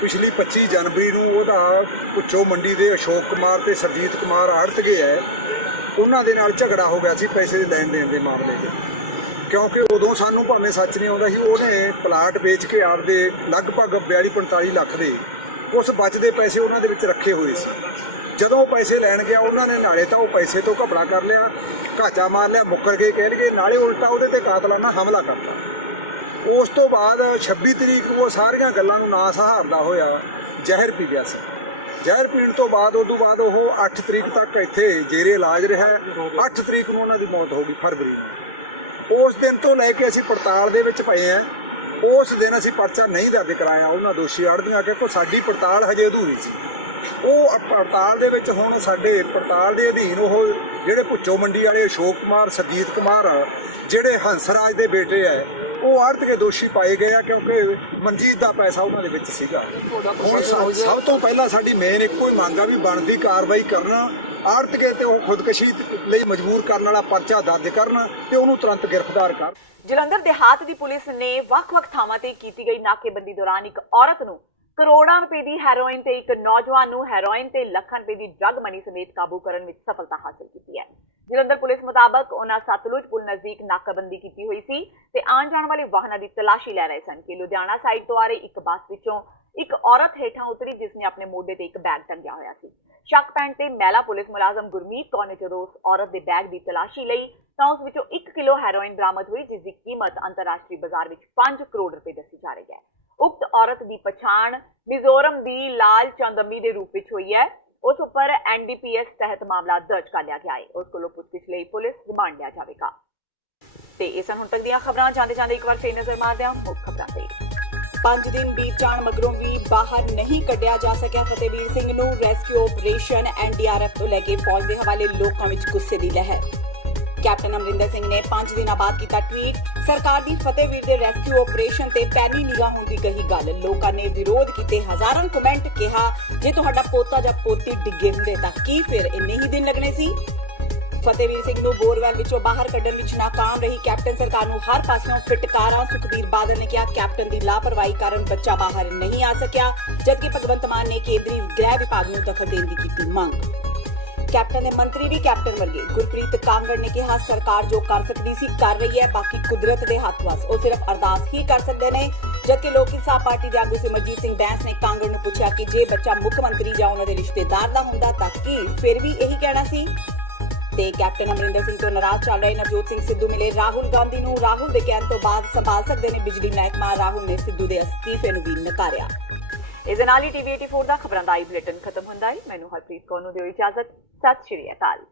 ਪਿਛਲੀ 25 ਜਨਵਰੀ ਨੂੰ ਉਹਦਾ ਭੁੱਚੋ ਮੰਡੀ ਦੇ ਅਸ਼ੋਕ ਕੁਮਾਰ ਤੇ ਸਰਜੀਤ ਕੁਮਾਰ ਆੜਤਗੇ ਹੈ, ਉਹਨਾਂ ਦੇ ਨਾਲ ਝਗੜਾ ਹੋ ਗਿਆ ਸੀ ਪੈਸੇ ਦੇ ਲੈਣ ਦੇਣ ਦੇ ਮਾਮਲੇ 'ਚ। ਕਿਉਂਕਿ ਉਦੋਂ ਸਾਨੂੰ ਭਾਵੇਂ ਸੱਚ ਨਹੀਂ ਆਉਂਦਾ ਸੀ, ਉਹਨੇ ਪਲਾਟ ਵੇਚ ਕੇ ਆਪਦੇ ਲਗਭਗ 42-45 ਲੱਖ ਦੇ ਉਸ ਬਚਦੇ ਪੈਸੇ ਉਹਨਾਂ ਦੇ ਵਿੱਚ ਰੱਖੇ ਹੋਏ ਸੀ। ਜਦੋਂ ਉਹ ਪੈਸੇ ਲੈਣ ਗਿਆ ਉਹਨਾਂ ਨੇ ਨਾਲੇ ਤਾਂ ਉਹ ਪੈਸੇ ਤੋਂ ਘਪਲਾ ਕਰ ਲਿਆ, ਘਾਚਾ ਮਾਰ ਲਿਆ, ਮੁੱਕਰ ਕੇ ਕਹਿਣਗੇ, ਨਾਲੇ ਉਲਟਾ ਉਹਦੇ ਤੇ ਕਾਤਲਾਨਾ ਹਮਲਾ ਕਰਤਾ। ਉਸ ਤੋਂ ਬਾਅਦ 26 ਤਰੀਕ ਨੂੰ ਉਹ ਸਾਰੀਆਂ ਗੱਲਾਂ ਨੂੰ ਨਾ ਸਹਾਰਦਾ ਹੋਇਆ ਜ਼ਹਿਰ ਪੀ ਗਿਆ ਸੀ। ਜ਼ਹਿਰ ਪੀਣ ਤੋਂ ਬਾਅਦ ਉਦੋਂ ਬਾਅਦ ਉਹ 8 ਤਰੀਕ ਤੱਕ ਇੱਥੇ ਜੇਰੇ ਇਲਾਜ ਰਿਹਾ। 8 ਤਰੀਕ ਨੂੰ ਉਹਨਾਂ ਦੀ ਮੌਤ ਹੋ ਗਈ ਫਰਵਰੀ ਨੂੰ। ਉਸ ਦਿਨ ਤੋਂ ਲੈ ਕੇ ਅਸੀਂ ਪੜਤਾਲ ਦੇ ਵਿੱਚ ਪਏ ਹਾਂ। ਉਸ ਦਿਨ ਅਸੀਂ ਪਰਚਾ ਨਹੀਂ ਦਰਜ ਕਰਾਇਆ ਉਹਨਾਂ ਦੋਸ਼ੀ ਆੜ੍ਹਤੀਆਂ ਕਿਉਂਕਿ ਸਾਡੀ ਪੜਤਾਲ ਹਜੇ ਅਧੂਰੀ ਸੀ। ਉਹ ਪੜਤਾਲ ਦੇ ਵਿੱਚ ਹੁਣ ਸਾਡੇ ਪੜਤਾਲ ਦੇ ਅਧੀਨ ਉਹ ਜਿਹੜੇ ਭੁੱਚੋ ਮੰਡੀ ਵਾਲੇ ਅਸ਼ੋਕ ਕੁਮਾਰ, ਸਰਜੀਤ ਕੁਮਾਰ, ਜਿਹੜੇ ਹੰਸਰਾਜ ਦੇ ਬੇਟੇ ਹੈ, ਉਹ ਆੜ੍ਹਤੀਏ ਦੋਸ਼ੀ ਪਾਏ ਗਏ ਆ ਕਿਉਂਕਿ ਮਨਜੀਤ ਦਾ ਪੈਸਾ ਉਹਨਾਂ ਦੇ ਵਿੱਚ ਸੀਗਾ। ਹੁਣ ਸਭ ਤੋਂ ਪਹਿਲਾਂ ਸਾਡੀ ਮੇਨ ਇੱਕੋ ਹੀ ਮੰਗ ਆ ਵੀ ਬਣਦੀ ਕਾਰਵਾਈ ਕਰਨਾ, ਆੜ੍ਹਤੀਏ ਤੇ ਉਹ ਖੁਦਕੁਸ਼ੀ ਲਈ ਮਜਬੂਰ ਕਰਨ ਵਾਲਾ ਪਰਚਾ ਦਰਜ ਕਰਨ ਤੇ ਉਹਨੂੰ ਤੁਰੰਤ ਗ੍ਰਿਫਤਾਰ ਕਰਨ। ਜਲੰਧਰ ਦੇਹਾਤ ਦੀ ਪੁਲਿਸ ਨੇ ਵੱਖ-ਵੱਖ ਥਾਵਾਂ ਤੇ ਕੀਤੀ ਗਈ ਨਾਕੇਬੰਦੀ ਦੌਰਾਨ ਇੱਕ ਔਰਤ ਨੂੰ ਕਰੋੜਾਂ ਰੁਪਏ ਦੀ ਹੈਰੋਇਨ ਤੇ ਇੱਕ ਨੌਜਵਾਨ ਨੂੰ ਹੈਰੋਇਨ ਤੇ ਲੱਖਾਂ ਰੁਪਏ ਦੀ ਡਰੱਗ ਮਨੀ ਸਮੇਤ ਕਾਬੂ ਕਰਨ ਵਿੱਚ ਸਫਲਤਾ ਹਾਸਲ ਕੀਤੀ ਹੈ। ਜਲੰਧਰ ਪੁਲਿਸ ਮੁਤਾਬਕ ਉਹਨਾਂ ਸਤਲੁਜ ਪੁਲ ਨਜ਼ਦੀਕ ਨਾਕਾਬੰਦੀ ਕੀਤੀ ਹੋਈ ਸੀ ਤੇ ਆਉਣ ਜਾਣ ਵਾਲੇ ਵਾਹਨਾਂ ਦੀ ਤਲਾਸ਼ੀ ਲੈ ਰਹੇ ਸਨ ਕਿ ਲੁਧਿਆਣਾ ਸਾਈਡ ਤੋਂ ਆ ਰਹੀ ਇੱਕ ਬੱਸ ਵਿੱਚੋਂ ਇੱਕ ਔਰਤ ਹੇਠਾਂ ਉਤਰੀ ਜਿਸ ਨੇ ਆਪਣੇ ਮੋਢੇ ਤੇ ਇੱਕ ਬੈਗ ਟੰਗਿਆ ਹੋਇਆ ਸੀ। ਸ਼ੱਕ ਪੈਣ ਤੇ ਮਹਿਲਾ ਪੁਲਿਸ ਮੁਲਾਜ਼ਮ ਗੁਰਮੀਤ ਕੌਰ ਨੇ ਜਦੋਂ ਉਸ ਔਰਤ ਦੇ ਬੈਗ ਦੀ ਤਲਾਸ਼ੀ ਲਈ ਤਾਂ ਉਸ ਵਿੱਚੋਂ 1 ਕਿਲੋ ਹੈਰੋਇਨ ਬਰਾਮਦ ਹੋਈ, ਜਿਸ ਦੀ ਕੀਮਤ ਅੰਤਰਰਾਸ਼ਟਰੀ ਬਾਜ਼ਾਰ ਵਿੱਚ 5 ਕਰੋੜ ਰੁਪਏ ਦੱਸੀ ਜਾ ਰਹੀ ਹੈ। ਉਕਤ ਔਰਤ ਦੀ ਪਛਾਣ ਮਿਜ਼ੋਰਮ ਦੀ ਲਾਲ ਚੰਦਮੀ ਦੇ ਰੂਪ ਵਿੱਚ ਹੋਈ ਹੈ। ਉਸ ਉੱਪਰ NDPS ਤਹਿਤ ਮਾਮਲਾ ਦਰਜ ਕਰ ਲਿਆ ਗਿਆ ਹੈ। ਉਸ ਕੋਲੋਂ ਪੁੱਛਗਿੱਛ ਲਈ ਪੁਲਿਸ ਰਿਮਾਂਡ ਲਿਆ ਜਾਵੇਗਾ। ਤੇ ਇਹ ਸਨ ਹੁਣ ਤੱਕ ਦੀਆਂ ਖਬਰਾਂ। ਜਾਂਦੇ ਜਾਂਦੇ ਇੱਕ ਵਾਰ ਫੇਰ ਨਜ਼ਰ ਮਾਰਦੇ ਹਾਂ ਮੁੱਖ ਖਬਰਾਂ ਤੇ। 5 ਦਿਨ ਬੀਤ ਜਾਣ ਮਗਰੋਂ ਵੀ ਬਾਹਰ ਨਹੀਂ ਕੱਢਿਆ ਜਾ ਸਕਿਆ ਫਤਿਹਵੀਰ ਸਿੰਘ ਨੂੰ। ਰੈਸਕਿਊ ਆਪਰੇਸ਼ਨ ਐਨਡੀਆਰਐਫ ਤੋਂ ਲੈ ਕੇ ਫੌਜ ਦੇ ਹਵਾਲੇ ਲੋਕਾਂ ਵਿੱਚ ਗੁੱਸੇ ਦੀ ਲਹਿਰ। ਕੈਪਟਨ ਅਮਰਿੰਦਰ ਸਿੰਘ ਨੇ 5 ਦਿਨਾਂ ਬਾਅਦ ਕੀਤਾ ਟਵੀਟ, ਸਰਕਾਰ ਦੀ ਫਤਿਹਵੀਰ ਦੇ ਰੈਸਕਿਊ ਆਪਰੇਸ਼ਨ ਤੇ ਪੈਨੀ ਨਿਗਾਹ ਹੋਣ ਦੀ ਕਹੀ ਗੱਲ। ਲੋਕਾਂ ਨੇ ਵਿਰੋਧ ਕੀਤੇ ਹਜ਼ਾਰਾਂ ਕਮੈਂਟ, ਕਿਹਾ ਜੇ ਤੁਹਾਡਾ ਪੋਤਾ ਜਾਂ ਪੋਤੀ ਡਿੱਗੇ ਹੁੰਦੇ ਤਾਂ ਕੀ ਫਿਰ ਇੰਨੇ ਹੀ ਦਿਨ ਲੱਗਣੇ ਸੀ। ਫਤਿਹਵੀਰ ਸਿੰਘ ਨੂੰ ਬੋਰਵੈਲ ਵਿੱਚੋਂ ਬਾਹਰ ਕੱਢਣ ਵਿੱਚ ਨਾਕਾਮ ਰਹੀ ਕੈਪਟਨ ਸਰਕਾਰ ਨੂੰ ਹਰ ਪਾਸਿਓਂ ਫਿਟਕਾਰਾਂ। ਸੁਖਬੀਰ ਬਾਦਲ ਨੇ ਕਿਹਾ ਕੈਪਟਨ ਦੀ ਲਾਪਰਵਾਹੀ ਕਾਰਨ ਬੱਚਾ ਬਾਹਰ ਨਹੀਂ ਆ ਸਕਿਆ, ਜਦਕਿ ਭਗਵੰਤ ਮਾਨ ਨੇ ਕੇਂਦਰੀ ਗ੍ਰਹਿ ਵਿਭਾਗ ਨੂੰ ਦਖਲ ਦੇਣ ਦੀ ਕੀਤੀ ਮੰਗ। ਕੈਪਟਨ ਦੇ ਮੰਤਰੀ ਵੀ ਕੈਪਟਨ ਵਰਗੇ। ਗੁਰਪ੍ਰੀਤ ਕਾਂਗੜ ਨੇ ਕਿਹਾ ਸਰਕਾਰ ਜੋ ਕਰ ਸਕਦੀ ਸੀ ਕਰ ਰਹੀ ਹੈ, ਬਾਕੀ ਕੁਦਰਤ ਦੇ ਹੱਥ ਵਸ, ਉਹ ਸਿਰਫ ਅਰਦਾਸ ਹੀ ਕਰ ਸਕਦੇ ਨੇ। ਜਦਕਿ ਲੋਕ ਇਨਸਾਫ ਪਾਰਟੀ ਦੇ ਆਗੂ ਸਿਮਰਜੀਤ ਸਿੰਘ ਬੈਂਸ ਨੇ ਕਾਂਗੜ ਨੂੰ ਪੁੱਛਿਆ ਕਿ ਜੇ ਬੱਚਾ ਮੁੱਖ ਮੰਤਰੀ ਜਾਂ ਉਹਨਾਂ ਦੇ ਰਿਸ਼ਤੇਦਾਰ ਦਾ ਹੁੰਦਾ ਤਾਂ ਕੀ ਫਿਰ ਵੀ ਇਹੀ ਕਹਿਣਾ ਸੀ। ਤੇ ਕੈਪਟਨ ਅਮਰਿੰਦਰ ਸਿੰਘ ਤੋਂ ਨਾਰਾਜ਼ ਚੱਲ ਰਹੇ ਨਵਜੋਤ ਸਿੰਘ ਸਿੱਧੂ ਮਿਲੇ ਰਾਹੁਲ ਗਾਂਧੀ ਨੂੰ। ਰਾਹੁਲ ਦੇ ਕਹਿਣ ਤੋਂ ਬਾਅਦ ਸੰਭਾਲ ਸਕਦੇ ਨੇ ਬਿਜਲੀ ਮਹਿਕਮਾ। ਰਾਹੁਲ ਨੇ ਸਿੱਧੂ ਦੇ ਅਸਤੀਫੇ ਨੂੰ ਵੀ ਨਕਾਰਿਆ। ਇਸ ਦੇ ਨਾਲ ਹੀ ਟੀਵੀ 84 ਦਾ ਖਬਰਾਂ ਦਾ ਬੁਲੇਟਿਨ ਖਤਮ ਹੁੰਦਾ ਹੈ। ਮੈਨੂੰ ਹਰਪ੍ਰੀਤ ਕੌਰ ਨੂੰ ਦਿਓ ਇਜਾਜ਼ਤ। ਸਤਿ ਸ਼੍ਰੀ ਅਕਾਲ।